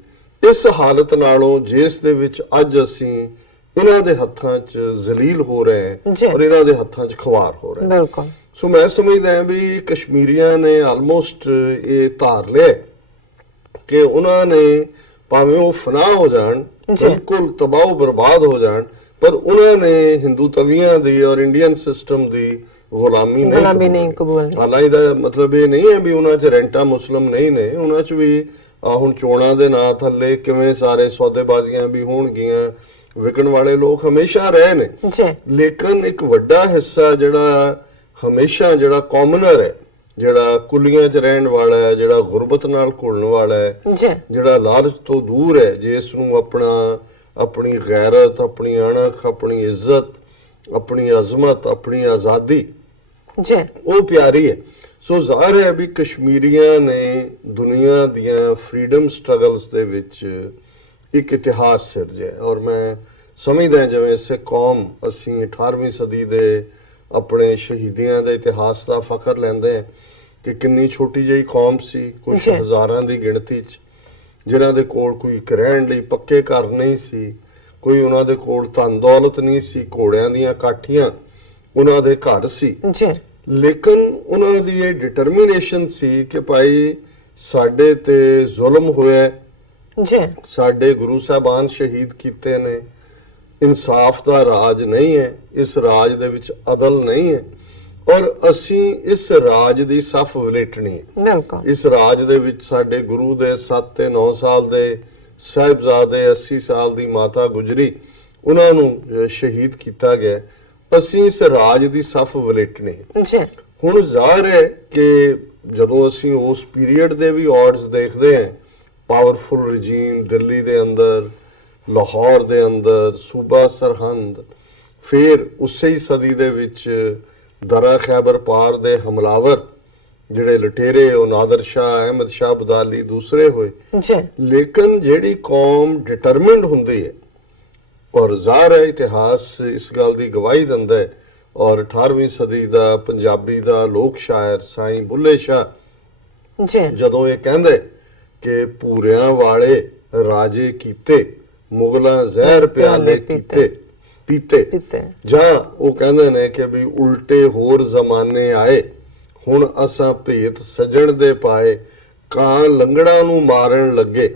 ਇਸ ਹਾਲਤ ਨਾਲੋਂ ਜਿਸ ਦੇ ਵਿੱਚ ਅੱਜ ਅਸੀਂ ਇਹਨਾਂ ਦੇ ਹੱਥਾਂ 'ਚ ਜ਼ਲੀਲ ਹੋ ਰਹੇ ਹਾਂ ਔਰ ਇਹਨਾਂ ਦੇ ਹੱਥਾਂ 'ਚ ਖਵਾਰ ਹੋ ਰਹੇ ਹਾਂ, ਸੋ ਮੈਂ ਸਮਝਦਾ ਵੀ ਕਸ਼ਮੀਰੀਆਂ ਨੇ ਆਲਮੋਸਟ ਇਹ ਧਾਰ ਲਿਆ ਕਿ ਉਹਨਾਂ ਨੇ ਭਾਵੇਂ ਉਹ ਫਨਾਹ ਹੋ ਜਾਣ, ਬਿਲਕੁਲ ਤਬਾਹ ਬਰਬਾਦ ਹੋ ਜਾਣ, ਪਰ ਉਹਨਾਂ ਨੇ ਹਿੰਦੂ ਤਵੀਆਂ ਦੀ ਔਰ ਇੰਡੀਅਨ ਸਿਸਟਮ ਦੀ ਗੁਲਾਮੀ ਨਹੀਂ ਕਬੂਲ। ਹਾਲਾਂਕਿ ਦਾ ਮਤਲਬ ਇਹ ਨਹੀਂ ਹੈ ਵੀ ਉਹਨਾਂ 'ਚ ਰੈਂਟਾ ਮੁਸਲਮ ਨਹੀਂ ਨੇ, ਉਹਨਾਂ 'ਚ ਵੀ ਹੁਣ ਚੋਣਾਂ ਦੇ ਨਾਂ ਥੱਲੇ ਕਿਵੇਂ ਸਾਰੇ ਸੌਦੇਬਾਜ਼ੀਆਂ ਵੀ ਹੋਣਗੀਆਂ, ਵਿਕਣ ਵਾਲੇ ਲੋਕ ਹਮੇਸ਼ਾ ਰਹੇ ਨੇ, ਲੇਕਿਨ ਇੱਕ ਵੱਡਾ ਹਿੱਸਾ ਜਿਹੜਾ ਹਮੇਸ਼ਾ ਜਿਹੜਾ ਕਾਮਨਰ ਹੈ, ਜਿਹੜਾ ਕੁੱਲੀਆਂ 'ਚ ਰਹਿਣ ਵਾਲਾ ਹੈ, ਜਿਹੜਾ ਗੁਰਬਤ ਨਾਲ ਘੁਲਣ ਵਾਲਾ ਹੈ, ਜਿਹੜਾ ਲਾਲਚ ਤੋਂ ਦੂਰ ਹੈ, ਜਿਸ ਨੂੰ ਆਪਣੀ ਗੈਰਤ, ਆਪਣੀ ਅਣਖ, ਆਪਣੀ ਇੱਜ਼ਤ, ਆਪਣੀ ਅਜ਼ਮਤ, ਆਪਣੀ ਆਜ਼ਾਦੀ ਉਹ ਪਿਆਰੀ ਹੈ। ਸੋ ਜ਼ਾਹਿਰ ਹੈ ਵੀ ਕਸ਼ਮੀਰੀਆਂ ਨੇ ਦੁਨੀਆ ਦੀਆਂ ਫਰੀडम ਸਟਰਗਲਸ ਦੇ ਵਿੱਚ ਇੱਕ ਇਤਿਹਾਸ ਸਿਰਜਿਆ, ਔਰ ਮੈਂ ਸਮਝਦਾ ਜਿਵੇਂ ਸਿੱਖ ਕੌਮ ਅਸੀਂ 18ਵੀਂ ਸਦੀ ਦੇ ਆਪਣੇ ਸ਼ਹੀਦੀਆਂ ਦੇ ਇਤਿਹਾਸ ਦਾ ਫਖਰ ਲੈਂਦੇ ਹਾਂ ਕਿ ਕਿੰਨੀ ਛੋਟੀ ਜਿਹੀ ਕੌਮ ਸੀ, ਕੁਝ ਹਜ਼ਾਰਾਂ ਦੀ ਗਿਣਤੀ 'ਚ, ਜਿਨ੍ਹਾਂ ਦੇ ਕੋਲ ਕੋਈ ਰਹਿਣ ਲਈ ਪੱਕੇ ਘਰ ਨਹੀਂ ਸੀ, ਕੋਈ ਉਹਨਾਂ ਦੇ ਕੋਲ ਧਨ ਦੌਲਤ ਨਹੀਂ ਸੀ, ਘੋੜਿਆਂ ਦੀਆਂ ਕਾਠੀਆਂ ਉਹਨਾਂ ਦੇ ਘਰ ਸੀ, ਲੇਕਿਨ ਉਹਨਾਂ ਦੀ ਇਹ ਡਿਟਰਮੀਨੇਸ਼ਨ ਸੀ ਕਿ ਭਾਈ ਸਾਡੇ ਤੇ ਜ਼ੁਲਮ ਹੋਇਆ, ਸਾਡੇ ਗੁਰੂ ਸਾਹਿਬਾਨ ਸ਼ਹੀਦ ਕੀਤੇ ਨੇ, ਇਨਸਾਫ ਦਾ ਰਾਜ ਨਹੀਂ ਹੈ, ਇਸ ਰਾਜ ਦੇ ਵਿੱਚ ਅਦਲ ਨਹੀਂ ਹੈ, ਔਰ ਅਸੀਂ ਇਸ ਰਾਜ ਦੀ ਸਫ ਵਲੇਟਣੀ ਹੈ। ਇਸ ਰਾਜ ਦੇ ਵਿੱਚ ਸਾਡੇ ਗੁਰੂ ਦੇ 7 ਤੇ 9 ਸਾਲ ਦੇ ਸਾਹਿਬਜ਼ਾਦੇ, 80 ਸਾਲ ਦੀ ਮਾਤਾ ਗੁਜਰੀ, ਉਹਨਾਂ ਨੂੰ ਸ਼ਹੀਦ ਕੀਤਾ ਗਿਆ, ਅਸੀਂ ਇਸ ਰਾਜ ਦੀ ਸਫ ਵਲੇਟਣੀ ਹੈ। ਹੁਣ ਜ਼ਾਹਿਰ ਹੈ ਕਿ ਜਦੋਂ ਅਸੀਂ ਉਸ ਪੀਰੀਅਡ ਦੇ ਵੀ ਆਰਡਸ ਦੇਖਦੇ ਹਾਂ, ਪਾਵਰਫੁਲ ਰਜੀਮ ਦਿੱਲੀ ਦੇ ਅੰਦਰ, ਲਾਹੌਰ ਦੇ ਅੰਦਰ, ਸੂਬਾ ਸਰਹੰਦ, ਫਿਰ ਉਸੇ ਹੀ ਸਦੀ ਦੇ ਵਿੱਚ ਦਰਾ ਖੈਬਰ ਪਾਰ ਦੇ ਹਮਲਾਵਰ ਜਿਹੜੇ ਲਟੇਰੇ, ਉਹ ਨਾਦਰ ਸ਼ਾਹ, ਅਹਿਮਦ ਸ਼ਾਹ ਅਬਦਾਲੀ, ਦੂਸਰੇ ਹੋਏ, ਲੇਕਿਨ ਜਿਹੜੀ ਕੌਮ ਡਿਟਰਮਿਨਡ ਹੁੰਦੀ ਹੈ, ਔਰ ਜ਼ਾਹਿਰ ਹੈ ਇਤਿਹਾਸ ਇਸ ਗੱਲ ਦੀ ਗਵਾਹੀ ਦਿੰਦਾ ਹੈ, ਔਰ 18ਵੀਂ ਸਦੀ ਦਾ ਪੰਜਾਬੀ ਦਾ ਲੋਕ ਸ਼ਾਇਰ ਸਾਈਂ ਬੁੱਲੇ ਸ਼ਾਹ ਜਦੋਂ ਇਹ ਕਹਿੰਦੇ ਕਿ ਭੂਰਿਆਂ ਵਾਲੇ ਰਾਜੇ ਕੀਤੇ, ਮੁਗਲਾਂ ਜ਼ਹਿਰ ਪਿਆਲੇ ਪੀਤੇ, ਜਾਂ ਉਹ ਕਹਿੰਦੇ ਨੇ ਕਿ ਵੀ ਉਲਟੇ ਹੋਰ ਜ਼ਮਾਨੇ ਆਏ, ਹੁਣ ਅਸਾਂ ਭੇਤ ਸਜਣ ਦੇ ਪਾਏ, ਕਾਂ ਲੰਗੜਾਂ ਨੂੰ ਮਾਰਨ ਲੱਗੇ,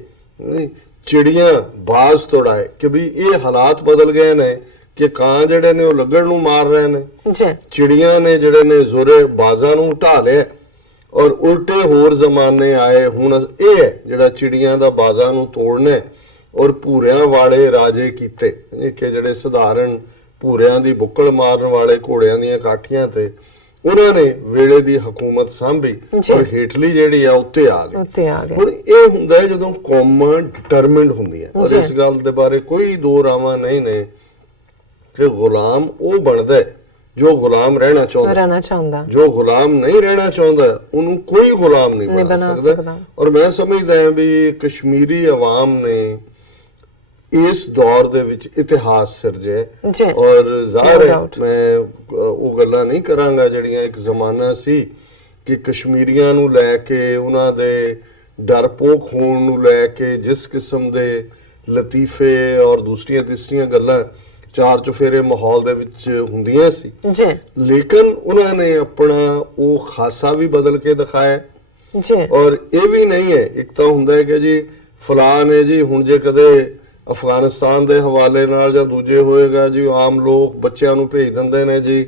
ਚਿੜੀਆਂ ਬਾਜ਼ ਤੋੜਾਏ, ਕਿ ਵੀ ਇਹ ਹਾਲਾਤ ਬਦਲ ਗਏ ਨੇ ਕਿ ਕਾਂ ਜਿਹੜੇ ਨੇ ਉਹ ਲੱਗਣ ਨੂੰ ਮਾਰ ਰਹੇ ਨੇ, ਚਿੜੀਆਂ ਨੇ ਜਿਹੜੇ ਨੇ ਜ਼ੋਰੇ ਬਾਜ਼ਾਂ ਨੂੰ ਢਾ ਲਿਆ, ਔਰ ਉਲਟੇ ਹੋਰ ਜ਼ਮਾਨੇ ਆਏ, ਹੁਣ ਇਹ ਹੈ ਜਿਹੜਾ ਚਿੜੀਆਂ ਦਾ ਬਾਜ਼ਾਂ ਨੂੰ ਤੋੜਨਾ, ਔਰ ਭੂਰਿਆਂ ਵਾਲੇ ਰਾਜੇ ਕੀਤੇ, ਕਿ ਜਿਹੜੇ ਸਧਾਰਨ ਭੂਰਿਆਂ ਦੀ ਬੁੱਕਲ ਮਾਰਨ ਵਾਲੇ ਘੋੜਿਆਂ ਦੀਆਂ ਕਾਠੀਆਂ ਤੇ ਉਹਨਾਂ ਨੇ ਵੇਲੇ ਦੀ ਹਕੂਮਤ ਸਾਂਭੀ, ਔਰ ਹੇਠਲੀ ਜਿਹੜੀ ਆ ਉੱਤੇ ਆ ਗਈ। ਹੁਣ ਇਹ ਹੁੰਦਾ ਜਦੋਂ ਕੌਮਾਂ ਡਿਟਰਮਿਨਡ ਹੁੰਦੀਆਂ, ਔਰ ਇਸ ਗੱਲ ਦੇ ਬਾਰੇ ਕੋਈ ਦੋ ਰਾਵਾਂ ਨਹੀਂ ਨੇ ਕਿ ਗੁਲਾਮ ਉਹ ਬਣਦਾ ਜੋ ਗੁਲਾਮ ਰਹਿਣਾ ਚਾਹੁੰਦਾ, ਜੋ ਗੁਲਾਮ ਨਹੀਂ ਰਹਿਣਾ ਚਾਹੁੰਦਾ ਉਹਨੂੰ ਕੋਈ ਗੁਲਾਮ ਨਹੀਂ ਬਣਾ ਸਕਦਾ। ਔਰ ਮੈਂ ਸਮਝਦਾ ਹਾਂ ਵੀ ਕਸ਼ਮੀਰੀ ਆਵਾਮ ਨੇ ਇਸ ਦੌਰ ਦੇ ਵਿੱਚ ਇਤਿਹਾਸ ਸਿਰਜਿਆ, ਔਰ ਜ਼ਾਹਿਰ ਹੈ ਮੈਂ ਉਹ ਗੱਲਾਂ ਨਹੀਂ ਕਰਾਂਗਾ ਜਿਹੜੀਆਂ ਇੱਕ ਜ਼ਮਾਨਾ ਸੀ ਕਿ ਕਸ਼ਮੀਰੀਆਂ ਨੂੰ ਲੈ ਕੇ, ਉਹਨਾਂ ਦੇ ਡਰਪੋਕ ਹੋਣ ਨੂੰ ਲੈ ਕੇ ਜਿਸ ਕਿਸਮ ਦੇ ਲਤੀਫੇ ਔਰ ਦੂਸਰੀਆਂ ਤੀਸਰੀਆਂ ਗੱਲਾਂ ਚਾਰ ਚੁਫੇਰੇ ਮਾਹੌਲ ਦੇ ਵਿੱਚ ਹੁੰਦੀਆਂ ਸੀ, ਲੇਕਿਨ ਉਹਨਾਂ ਨੇ ਆਪਣਾ ਉਹ ਖਾਸਾ ਵੀ ਬਦਲ ਕੇ ਦਿਖਾਇਆ। ਔਰ ਇਹ ਵੀ ਨਹੀਂ ਹੈ, ਇੱਕ ਤਾਂ ਹੁੰਦਾ ਹੈ ਕਿ ਜੀ ਫਲਾਂ ਨੇ ਜੀ ਹੁਣ ਜੇ ਕਦੇ ਅਫਗਾਨਿਸਤਾਨ ਦੇ ਹਵਾਲੇ ਨਾਲ ਜਾਂ ਦੂਜੇ ਹੋਏਗਾ ਜੀ, ਆਮ ਲੋਕ ਬੱਚਿਆਂ ਨੂੰ ਭੇਜ ਦਿੰਦੇ ਨੇ ਜੀ,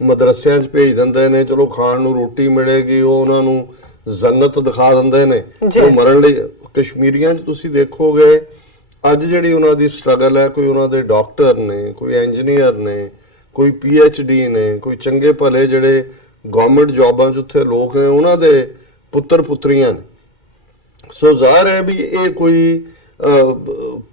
ਮਦਰਸਿਆਂ 'ਚ ਭੇਜ ਦਿੰਦੇ ਨੇ, ਚਲੋ ਖਾਣ ਨੂੰ ਰੋਟੀ ਮਿਲੇਗੀ, ਉਹ ਉਹਨਾਂ ਨੂੰ ਜੰਨਤ ਦਿਖਾ ਦਿੰਦੇ ਨੇ, ਉਹ ਮਰਨ ਲਈ। ਕਸ਼ਮੀਰੀਆਂ 'ਚ ਤੁਸੀਂ ਦੇਖੋਗੇ ਅੱਜ ਜਿਹੜੀ ਉਹਨਾਂ ਦੀ ਸਟਰਗਲ ਹੈ, ਕੋਈ ਉਹਨਾਂ ਦੇ ਡਾਕਟਰ ਨੇ, ਕੋਈ ਇੰਜੀਨੀਅਰ ਨੇ, ਕੋਈ PhD ਨੇ, ਕੋਈ ਚੰਗੇ ਭਲੇ ਜਿਹੜੇ ਗਵਰਨਮੈਂਟ ਜੌਬਾਂ 'ਚ ਉੱਥੇ ਲੋਕ ਨੇ, ਉਹਨਾਂ ਦੇ ਪੁੱਤਰ ਪੁੱਤਰੀਆਂ ਨੇ। ਸੋ ਜ਼ਾਹਰ ਹੈ ਵੀ ਇਹ ਕੋਈ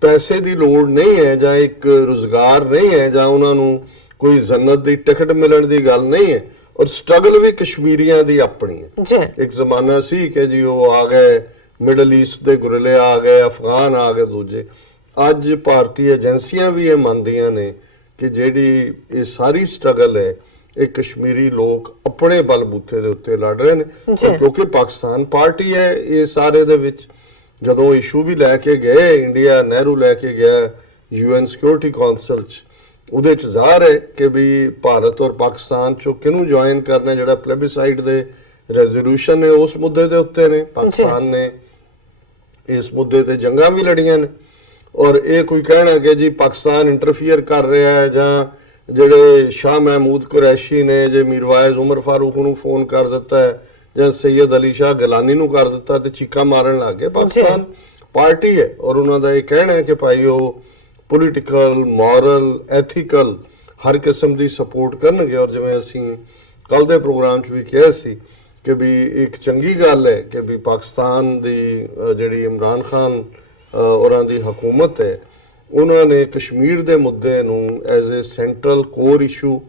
ਪੈਸੇ ਦੀ ਲੋੜ ਨਹੀਂ ਹੈ, ਜਾਂ ਇੱਕ ਰੁਜ਼ਗਾਰ ਨਹੀਂ ਹੈ, ਜਾਂ ਉਹਨਾਂ ਨੂੰ ਕੋਈ ਜੰਨਤ ਦੀ ਟਿਕਟ ਮਿਲਣ ਦੀ ਗੱਲ ਨਹੀਂ ਹੈ। ਔਰ ਸਟਰਗਲ ਵੀ ਕਸ਼ਮੀਰੀਆਂ ਦੀ ਆਪਣੀ ਹੈ। ਇੱਕ ਜ਼ਮਾਨਾ ਸੀ ਕਿ ਜੀ ਉਹ ਆ ਗਏ, ਮਿਡਲ ਈਸਟ ਦੇ ਗੁਰਿਲੇ ਆ ਗਏ, ਅਫਗਾਨ ਆ ਗਏ ਦੂਜੇ। ਅੱਜ ਭਾਰਤੀ ਏਜੰਸੀਆਂ ਵੀ ਇਹ ਮੰਨਦੀਆਂ ਨੇ ਕਿ ਜਿਹੜੀ ਇਹ ਸਾਰੀ ਸਟਰਗਲ ਹੈ, ਇਹ ਕਸ਼ਮੀਰੀ ਲੋਕ ਆਪਣੇ ਬਲਬੂਤੇ ਦੇ ਉੱਤੇ ਲੜ ਰਹੇ ਨੇ। ਕਿਉਂਕਿ ਪਾਕਿਸਤਾਨ ਪਾਰਟੀ ਹੈ ਇਹ ਸਾਰੇ ਦੇ ਵਿੱਚ। ਜਦੋਂ ਇਸ਼ੂ ਵੀ ਲੈ ਕੇ ਗਏ ਇੰਡੀਆ, ਨਹਿਰੂ ਲੈ ਕੇ ਗਿਆ UN ਸਿਕਿਉਰਿਟੀ ਕਾਉਂਸਲ 'ਚ, ਉਹਦੇ 'ਚ ਜ਼ਾਹਰ ਹੈ ਕਿ ਵੀ ਭਾਰਤ ਔਰ ਪਾਕਿਸਤਾਨ 'ਚੋਂ ਕਿਹਨੂੰ ਜੁਆਇਨ ਕਰਨਾ, ਜਿਹੜਾ ਪਲੇਬਿਸਾਈਡ ਦੇ ਰੈਜ਼ੋਲੂਸ਼ਨ ਨੇ ਉਸ ਮੁੱਦੇ ਦੇ ਉੱਤੇ ਨੇ। ਪਾਕਿਸਤਾਨ ਨੇ ਇਸ ਮੁੱਦੇ ਤੇ ਜੰਗਾਂ ਵੀ ਲੜੀਆਂ ਨੇ। ਔਰ ਇਹ ਕੋਈ ਕਹਿਣਾ ਕਿ ਜੀ ਪਾਕਿਸਤਾਨ ਇੰਟਰਫੀਅਰ ਕਰ ਰਿਹਾ ਹੈ, ਜਾਂ ਜਿਹੜੇ ਸ਼ਾਹ ਮਹਿਮੂਦ ਕੁਰੈਸ਼ੀ ਨੇ ਜੇ ਮੀਰਵਾਇਜ਼ ਉਮਰ ਫਾਰੂਕ ਨੂੰ ਫੋਨ ਕਰ ਦਿੱਤਾ ਹੈ, ਜਾਂ ਸੈਯਦ ਅਲੀ ਸ਼ਾਹ ਗਿਲਾਨੀ ਨੂੰ ਕਰ ਦਿੱਤਾ ਤੇ ਚੀਕਾਂ ਮਾਰਨ ਲੱਗ ਗਏ। ਪਾਕਿਸਤਾਨ ਪਾਰਟੀ ਹੈ ਔਰ ਉਹਨਾਂ ਦਾ ਇਹ ਕਹਿਣਾ ਹੈ ਕਿ ਭਾਈ ਉਹ ਪੋਲੀਟੀਕਲ, ਮੋਰਲ, ਐਥੀਕਲ ਹਰ ਕਿਸਮ ਦੀ ਸਪੋਰਟ ਕਰਨਗੇ। ਔਰ ਜਿਵੇਂ ਅਸੀਂ ਕੱਲ ਦੇ ਪ੍ਰੋਗਰਾਮ 'ਚ ਵੀ ਕਿਹਾ ਸੀ ਕਿ ਵੀ ਇੱਕ ਚੰਗੀ ਗੱਲ ਹੈ ਕਿ ਵੀ ਪਾਕਿਸਤਾਨ ਦੀ ਜਿਹੜੀ ਇਮਰਾਨ ਖਾਨ ਉਹਨਾਂ ਦੀ ਹਕੂਮਤ ਹੈ, ਉਹਨਾਂ ਨੇ ਕਸ਼ਮੀਰ ਦੇ ਮੁੱਦੇ ਨੂੰ as a central core issue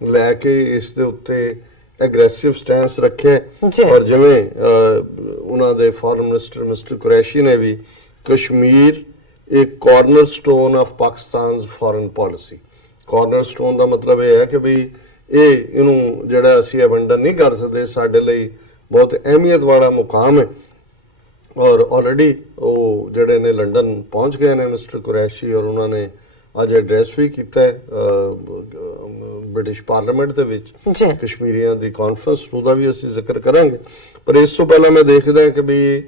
ਲੈ ਕੇ ਇਸ ਦੇ ਉੱਤੇ ਐਗਰੈਸਿਵ ਸਟੈਂਸ ਰੱਖਿਆ। ਔਰ ਜਿਵੇਂ ਉਹਨਾਂ ਦੇ ਫੋਰਨ ਮਿਨਿਸਟਰ ਮਿਸਟਰ ਕੁਰੈਸ਼ੀ ਨੇ ਵੀ ਕਸ਼ਮੀਰ ਇੱਕ corner stone of Pakistan's foreign policy. Corner stone ਦਾ ਮਤਲਬ ਇਹ ਹੈ ਕਿ ਵੀ ਇਹਨੂੰ ਜਿਹੜਾ ਅਸੀਂ ਅਬੰਡਨ ਨਹੀਂ ਕਰ ਸਕਦੇ, ਸਾਡੇ ਲਈ ਬਹੁਤ ਅਹਿਮੀਅਤ ਵਾਲਾ ਮੁਕਾਮ ਹੈ। ਔਰ ਆਲਰੇਡੀ ਉਹ ਜਿਹੜੇ ਨੇ ਲੰਡਨ ਪਹੁੰਚ ਗਏ ਨੇ ਮਿਸਟਰ ਕੁਰੈਸ਼ੀ, ਔਰ ਉਹਨਾਂ ਨੇ ਅੱਜ ਐਡਰੈਸ ਵੀ ਕੀਤਾ ਹੈ ਬ੍ਰਿਟਿਸ਼ ਪਾਰਲੀਮੈਂਟ ਦੇ ਵਿੱਚ ਕਸ਼ਮੀਰੀਆਂ ਦੀ ਕਾਨਫਰੰਸ, ਉਹਦਾ ਵੀ ਅਸੀਂ ਜ਼ਿਕਰ ਕਰਾਂਗੇ। ਪਰ ਇਸ ਤੋਂ ਪਹਿਲਾਂ ਮੈਂ ਦੇਖਦਾ ਕਿ ਵੀ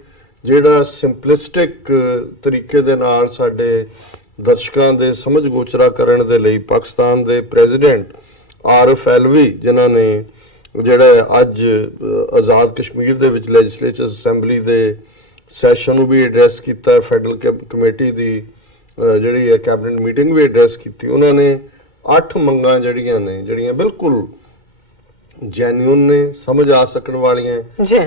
ਜਿਹੜਾ ਸਿੰਪਲਿਸਟਿਕ ਤਰੀਕੇ ਦੇ ਨਾਲ ਸਾਡੇ ਦਰਸ਼ਕਾਂ ਦੇ ਸਮਝ ਗੋਚਰਾ ਕਰਨ ਦੇ ਲਈ ਪਾਕਿਸਤਾਨ ਦੇ ਪ੍ਰੈਜ਼ੀਡੈਂਟ ਆਰਿਫ ਐਲਵੀ, ਜਿਨ੍ਹਾਂ ਨੇ ਜਿਹੜਾ ਅੱਜ ਆਜ਼ਾਦ ਕਸ਼ਮੀਰ ਦੇ ਵਿੱਚ ਲੈਜਿਸਲੇਚਰ ਅਸੈਂਬਲੀ ਦੇ ਸੈਸ਼ਨ ਨੂੰ ਵੀ ਐਡਰੈਸ ਕੀਤਾ, ਫੈਡਰਲ ਕਮੇਟੀ ਦੀ ਜਿਹੜੀ ਹੈ ਕੈਬਨਿਟ ਮੀਟਿੰਗ ਵੀ ਐਡਰੈਸ ਕੀਤੀ। ਉਹਨਾਂ ਨੇ 8 ਮੰਗਾਂ ਜਿਹੜੀਆਂ ਨੇ, ਜਿਹੜੀਆਂ ਬਿਲਕੁਲ ਜੈਨੂਇਨ ਨੇ, ਸਮਝ ਆ ਸਕਣ ਵਾਲੀਆਂ,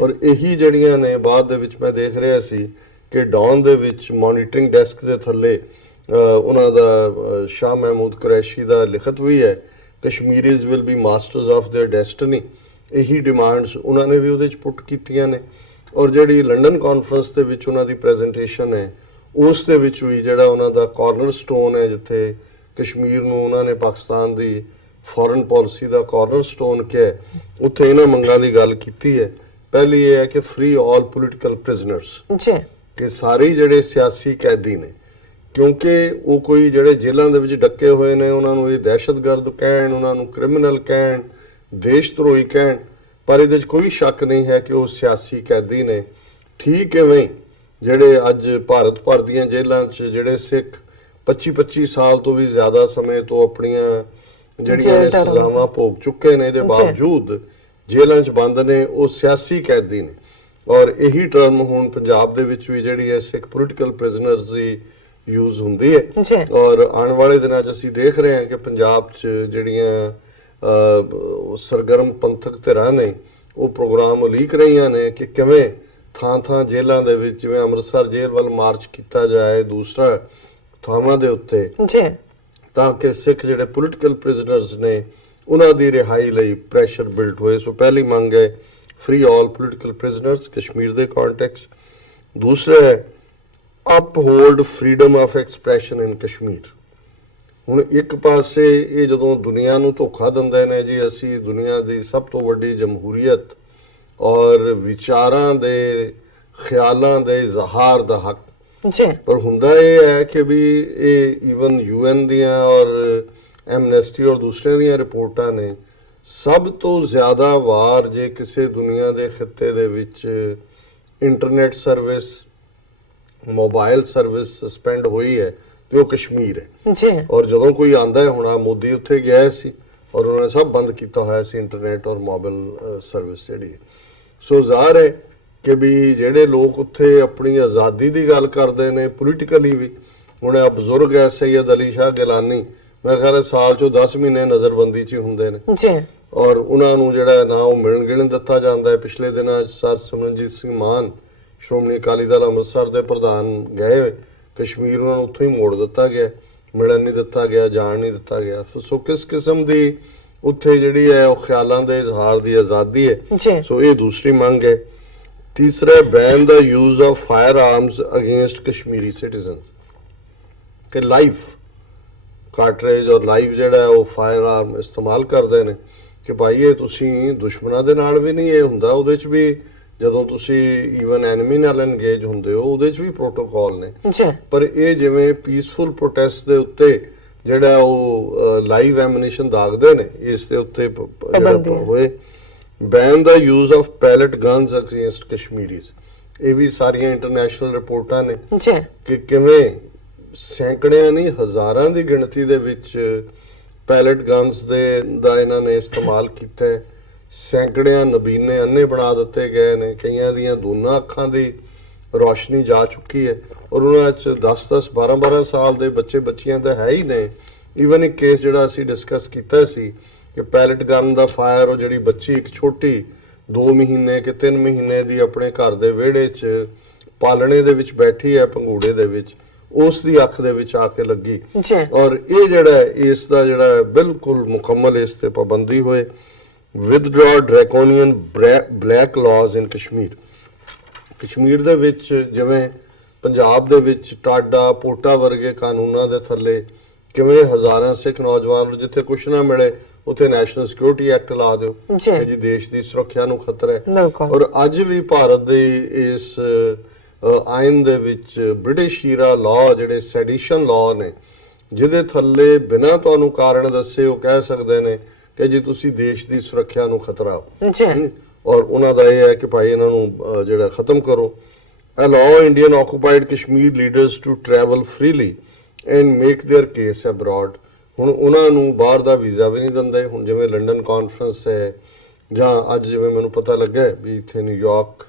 ਔਰ ਇਹੀ ਜਿਹੜੀਆਂ ਨੇ ਬਾਅਦ ਦੇ ਵਿੱਚ ਮੈਂ ਦੇਖ ਰਿਹਾ ਸੀ ਕਿ ਡਾਊਨ ਦੇ ਵਿੱਚ ਮੋਨੀਟਰਿੰਗ ਡੈਸਕ ਦੇ ਥੱਲੇ ਉਹਨਾਂ ਦਾ ਸ਼ਾਹ ਮਹਿਮੂਦ ਕੁਰੈਸ਼ੀ ਦਾ ਲਿਖਤ ਵੀ ਹੈ, Kashmiris will be masters of their destiny. ਇਹੀ ਡਿਮਾਂਡਸ ਉਹਨਾਂ ਨੇ ਵੀ ਉਹਦੇ 'ਚ ਪੁੱਟ ਕੀਤੀਆਂ ਨੇ। ਔਰ ਜਿਹੜੀ ਲੰਡਨ ਕਾਨਫਰੰਸ ਦੇ ਵਿੱਚ ਉਹਨਾਂ ਦੀ ਪ੍ਰੈਜੈਂਟੇਸ਼ਨ ਹੈ, ਉਸ ਦੇ ਵਿੱਚ ਵੀ ਜਿਹੜਾ ਉਹਨਾਂ ਦਾ ਕਾਰਨਰ ਸਟੋਨ ਹੈ, ਜਿੱਥੇ ਕਸ਼ਮੀਰ ਨੂੰ ਉਹਨਾਂ ਨੇ ਪਾਕਿਸਤਾਨ ਦੀ ਫੋਰਨ ਪਾਲਿਸੀ ਦਾ ਕਾਰਨਰ ਸਟੋਨ ਕਿਹਾ, ਉੱਥੇ ਇਹਨਾਂ ਮੰਗਾਂ ਦੀ ਗੱਲ ਕੀਤੀ ਹੈ। ਪਹਿਲੀ ਇਹ ਹੈ ਕਿ ਫ੍ਰੀ ਆਲ ਪੋਲੀਟੀਕਲ ਪ੍ਰਿਜ਼ਨਰਸ, ਕਿ ਸਾਰੇ ਜਿਹੜੇ ਸਿਆਸੀ ਕੈਦੀ ਨੇ, ਕਿਉਂਕਿ ਉਹ ਕੋਈ ਜਿਹੜੇ ਜੇਲ੍ਹਾਂ ਦੇ ਵਿੱਚ ਡੱਕੇ ਹੋਏ ਨੇ, ਉਹਨਾਂ ਨੂੰ ਇਹ ਦਹਿਸ਼ਤਗਰਦ ਕਹਿਣ, ਉਹਨਾਂ ਨੂੰ ਕ੍ਰਿਮੀਨਲ ਕਹਿਣ, ਦੇਸ਼ ਧਰੋਹੀ ਕਹਿਣ, ਪਰ ਇਹਦੇ 'ਚ ਕੋਈ ਸ਼ੱਕ ਨਹੀਂ ਹੈ ਕਿ ਉਹ ਸਿਆਸੀ ਕੈਦੀ ਨੇ। ਠੀਕ ਐਵੇਂ ਜਿਹੜੇ ਅੱਜ ਭਾਰਤ ਭਰ ਦੀਆਂ ਜੇਲ੍ਹਾਂ 'ਚ ਜਿਹੜੇ ਸਿੱਖ 25-25 ਸਾਲ ਤੋਂ ਵੀ ਜ਼ਿਆਦਾ ਸਮੇਂ ਤੋਂ ਆਪਣੀਆਂ ਜਿਹੜੀਆਂ ਸਜ਼ਾਵਾਂ ਭੋਗ ਚੁੱਕੇ ਨੇ, ਇਹਦੇ ਬਾਵਜੂਦ ਜੇਲ੍ਹਾਂ 'ਚ ਬੰਦ ਨੇ, ਉਹ ਸਿਆਸੀ ਕੈਦੀ ਨੇ। ਔਰ ਇਹੀ ਟਰਮ ਹੁਣ ਪੰਜਾਬ ਦੇ ਵਿੱਚ ਵੀ ਜਿਹੜੀ ਹੈ ਸਿੱਖ ਪੋਲੀਟੀਕਲ ਪ੍ਰਿਜ਼ਨਰਸ ਦੀ ਯੂਜ਼ ਹੁੰਦੀ ਹੈ। ਔਰ ਆਉਣ ਵਾਲੇ ਦਿਨਾਂ 'ਚ ਅਸੀਂ ਦੇਖ ਰਹੇ ਹਾਂ ਕਿ ਪੰਜਾਬ 'ਚ ਜਿਹੜੀਆਂ ਸਰਗਰਮ ਪੰਥਕ ਧਿਰਾਂ ਨੇ, ਉਹ ਪ੍ਰੋਗਰਾਮ ਉਲੀਕ ਰਹੀਆਂ ਨੇ ਕਿ ਕਿਵੇਂ ਥਾਂ-ਥਾਂ ਜੇਲ੍ਹਾਂ ਦੇ ਵਿੱਚ, ਜਿਵੇਂ ਅੰਮ੍ਰਿਤਸਰ ਜੇਲ੍ਹ ਵੱਲ ਮਾਰਚ ਕੀਤਾ ਜਾਏ, ਦੂਸਰਾ ਥਾਵਾਂ ਦੇ ਉੱਤੇ, ਤਾਂ ਕਿ ਸਿੱਖ ਜਿਹੜੇ ਪੋਲੀਟੀਕਲ ਪ੍ਰਿਜ਼ਨਰਸ ਨੇ ਉਹਨਾਂ ਦੀ ਰਿਹਾਈ ਲਈ ਪ੍ਰੈਸ਼ਰ ਬਿਲਟ ਹੋਏ। ਸੋ ਪਹਿਲੀ ਮੰਗ ਹੈ free all political prisoners Kashmir ਦੇ ਕੰਟੈਕਸਟ। ਦੂਸਰਾ ਹੈ ਅਪਹੋਲਡ ਫਰੀडम ਆਫ ਐਕਸਪ੍ਰੈਸ਼ਨ ਇਨ ਕਸ਼ਮੀਰ। ਹੁਣ ਇੱਕ ਪਾਸੇ ਇਹ ਜਦੋਂ ਦੁਨੀਆ ਨੂੰ ਧੋਖਾ ਦਿੰਦੇ ਨੇ ਜੀ, ਅਸੀਂ ਦੁਨੀਆ ਦੀ ਸਭ ਤੋਂ ਵੱਡੀ ਜਮਹੂਰੀਅਤ ਔਰ ਵਿਚਾਰਾਂ ਦੇ, ਖਿਆਲਾਂ ਦੇ ਇਜ਼ਹਾਰ ਦਾ ਹੱਕ, ਪਰ ਹੁੰਦਾ ਇਹ ਹੈ ਕਿ ਵੀ ਇਹ ਈਵਨ UN ਦੀਆਂ ਔਰ ਐਮਨੈਸਟੀ ਔਰ ਦੂਸਰਿਆਂ ਦੀਆਂ ਰਿਪੋਰਟਾਂ ਨੇ, ਸਭ ਤੋਂ ਜ਼ਿਆਦਾ ਵਾਰ ਜੇ ਕਿਸੇ ਦੁਨੀਆ ਦੇ ਖਿੱਤੇ ਦੇ ਵਿੱਚ internet service, mobile service suspend ਹੋਈ ਹੈ ਤੇ ਉਹ ਕਸ਼ਮੀਰ ਹੈ। ਔਰ ਜਦੋਂ ਕੋਈ ਆਂਦਾ ਹੈ, ਹੁਣ ਮੋਦੀ ਉੱਥੇ ਗਿਆ ਸੀ ਔਰ ਉਹਨਾਂ ਨੇ ਸਭ ਬੰਦ ਕੀਤਾ ਹੋਇਆ ਸੀ ਇੰਟਰਨੈਟ ਔਰ ਮੋਬਾਈਲ ਸਰਵਿਸ ਜਿਹੜੀ। ਸੋ ਜ਼ਾਹਰ ਹੈ ਕਿ ਵੀ ਜਿਹੜੇ ਲੋਕ ਉੱਥੇ ਆਪਣੀ ਆਜ਼ਾਦੀ ਦੀ ਗੱਲ ਕਰਦੇ ਨੇ ਪੋਲੀਟੀਕਲੀ ਵੀ, ਹੁਣ ਆ ਬਜ਼ੁਰਗ ਹੈ ਸੈਯਦ ਅਲੀ ਸ਼ਾਹ ਗਿਲਾਨੀ, ਮੇਰੇ ਖਿਆਲ ਹੈ ਸਾਲ ਚੋਂ 10 ਮਹੀਨੇ ਨਜ਼ਰਬੰਦੀ 'ਚ ਹੀ ਹੁੰਦੇ ਨੇ ਜੀ ਔਰ ਉਹਨਾਂ ਨੂੰ ਜਿਹੜਾ ਨਾ ਉਹ ਮਿਲਣ ਗਿਲਣ ਦਿੱਤਾ ਜਾਂਦਾ ਹੈ। ਪਿਛਲੇ ਦਿਨਾਂ 'ਚ ਸਰ ਸਿਮਰਨਜੀਤ ਸਿੰਘ ਮਾਨ ਸ਼੍ਰੋਮਣੀ ਅਕਾਲੀ ਦਲ ਅੰਮ੍ਰਿਤਸਰ ਦੇ ਪ੍ਰਧਾਨ ਗਏ ਕਸ਼ਮੀਰ, ਉਹਨਾਂ ਨੂੰ ਉੱਥੋਂ ਹੀ ਮੋੜ ਦਿੱਤਾ ਗਿਆ, ਮਿਲਣ ਨਹੀਂ ਦਿੱਤਾ ਗਿਆ, ਜਾਣ ਨਹੀਂ ਦਿੱਤਾ ਗਿਆ। ਸੋ ਕਿਸ ਕਿਸਮ ਦੀ ਉੱਥੇ ਜਿਹੜੀ ਹੈ ਉਹ ਖਿਆਲਾਂ ਦੇ ਇਜ਼ਹਾਰ ਦੀ ਆਜ਼ਾਦੀ ਹੈ। ਸੋ ਇਹ ਦੂਸਰੀ ਮੰਗ ਹੈ। ਤੀਸਰਾ, ਬੈਨ ਦਾ use of fire arms against Kashmiri citizens, ਕਿ ਲਾਈਵ ਕਾਰਟਰੇਜ ਔਰ ਲਾਈਵ ਜਿਹੜਾ ਉਹ ਫਾਇਰ ਆਰਮ ਇਸਤੇਮਾਲ ਕਰਦੇ ਨੇ ਕਿ ਭਾਈ ਇਹ ਤੁਸੀਂ ਦੁਸ਼ਮਣਾਂ ਦੇ ਨਾਲ ਵੀ ਨਹੀਂ ਇਹ ਹੁੰਦਾ, ਉਹਦੇ 'ਚ ਵੀ ਜਦੋਂ ਤੁਸੀਂ ਈਵਨ ਐਨਮੀ ਨਾਲ ਐਨਗੇਜ ਹੁੰਦੇ ਹੋ ਉਹਦੇ 'ਚ ਵੀ ਪ੍ਰੋਟੋਕਾਲ ਨੇ। ਪਰ ਇਹ ਜਿਵੇਂ ਪੀਸਫੁਲ ਪ੍ਰੋਟੈਸਟ ਦੇ ਉੱਤੇ ਜਿਹੜਾ ਉਹ ਲਾਈਵ ਐਮੂਨੀਸ਼ਨ ਦਾਗਦੇ ਨੇ, ਇਸ ਦੇ ਉੱਤੇ ਜਿਹੜਾ ਹੋਏ। ਬੈਨ ਦਾ use of pellet guns against Kashmiris, ਇਹ ਵੀ ਸਾਰੀਆਂ ਇੰਟਰਨੈਸ਼ਨਲ ਰਿਪੋਰਟਾਂ ਨੇ ਕਿ ਕਿਵੇਂ ਸੈਂਕੜਿਆਂ ਨਹੀਂ ਹਜ਼ਾਰਾਂ ਦੀ ਗਿਣਤੀ ਦੇ ਵਿੱਚ ਪੈਲਟ ਗਨਸ ਦਾ ਇਹਨਾਂ ਨੇ ਇਸਤੇਮਾਲ ਕੀਤਾ ਹੈ। ਸੈਂਕੜਿਆਂ ਨਬੀਨੇ ਅੰਨੇ ਬਣਾ ਦਿੱਤੇ ਗਏ ਨੇ, ਕਈਆਂ ਦੀਆਂ ਦੋਨਾਂ ਅੱਖਾਂ ਦੀ ਰੋਸ਼ਨੀ ਜਾ ਚੁੱਕੀ ਹੈ ਔਰ ਉਹਨਾਂ 'ਚ 10-10 12-12 ਸਾਲ ਦੇ ਬੱਚੀਆਂ ਤਾਂ ਹੈ ਹੀ ਨੇ। ਈਵਨ ਇੱਕ ਕੇਸ ਜਿਹੜਾ ਅਸੀਂ ਡਿਸਕਸ ਕੀਤਾ ਸੀ ਕਿ ਪੈਲਟ ਗਨ ਦਾ ਫਾਇਰ, ਉਹ ਜਿਹੜੀ ਬੱਚੀ ਇੱਕ ਛੋਟੀ 2 ਮਹੀਨੇ ਕਿ 3 ਮਹੀਨੇ ਦੀ ਆਪਣੇ ਘਰ ਦੇ ਵਿਹੜੇ 'ਚ ਪਾਲਣੇ ਦੇ ਵਿੱਚ ਬੈਠੀ ਹੈ ਪੰਗੂੜੇ ਦੇ ਵਿੱਚ, ਉਸ ਦੀ ਅੱਖ ਦੇ ਵਿੱਚ ਆ ਕੇ ਲੱਗੀ। ਔਰ ਇਹ ਜਿਹੜਾ ਇਸ ਦਾ ਜਿਹੜਾ ਬਿਲਕੁਲ ਮੁਕੰਮਲ ਇਸ ਤੇ ਪਾਬੰਦੀ ਹੋਏ। ਵਿਦਡਰਾ ਡਰੈਕੋਨੀਅਨ ਬਲੈਕ ਲਾਜ਼ ਇਨ ਕਸ਼ਮੀਰ ਦੇ ਵਿੱਚ ਜਿਵੇਂ ਪੰਜਾਬ ਦੇ ਵਿੱਚ ਟਾਡਾ ਪੋਟਾ ਵਰਗੇ ਕਾਨੂੰਨਾਂ ਦੇ ਥੱਲੇ ਕਿਵੇਂ ਹਜ਼ਾਰਾਂ ਸਿੱਖ ਨੌਜਵਾਨ ਨੂੰ ਜਿੱਥੇ ਕੁਛ ਨਾ ਮਿਲੇ ਉੱਥੇ ਨੈਸ਼ਨਲ ਸਿਕਿਉਰਿਟੀ ਐਕਟ ਲਾ ਦਿਓ ਕਿ ਜੀ ਦੇਸ਼ ਦੀ ਸੁਰੱਖਿਆ ਨੂੰ ਖਤਰਾ ਹੈ। ਔਰ ਅੱਜ ਵੀ ਭਾਰਤ ਦੇ ਇਸ ਆਇਨ ਦੇ ਵਿੱਚ ਬ੍ਰਿਟਿਸ਼ ਈਰਾ ਲਾਅ ਜਿਹੜੇ ਸੈਡੀਸ਼ਨ ਲਾਅ ਨੇ, ਜਿਹਦੇ ਥੱਲੇ ਬਿਨਾਂ ਤੁਹਾਨੂੰ ਕਾਰਨ ਦੱਸੇ ਉਹ ਕਹਿ ਸਕਦੇ ਨੇ ਕਿ ਜੀ ਤੁਸੀਂ ਦੇਸ਼ ਦੀ ਸੁਰੱਖਿਆ ਨੂੰ ਖਤਰਾ ਹੋ, ਔਰ ਉਹਨਾਂ ਦਾ ਇਹ ਹੈ ਕਿ ਭਾਈ ਇਹਨਾਂ ਨੂੰ ਜਿਹੜਾ ਖਤਮ ਕਰੋ। Allow Indian occupied Kashmir leaders to travel freely and make their case abroad. ਹੁਣ ਉਹਨਾਂ ਨੂੰ ਬਾਹਰ ਦਾ ਵੀਜ਼ਾ ਵੀ ਨਹੀਂ ਦਿੰਦੇ। ਹੁਣ ਜਿਵੇਂ ਲੰਡਨ ਕਾਨਫਰੰਸ ਹੈ ਜਾਂ ਅੱਜ ਜਿਵੇਂ ਮੈਨੂੰ ਪਤਾ ਲੱਗਾ ਵੀ ਇੱਥੇ ਨਿਊਯਾਰਕ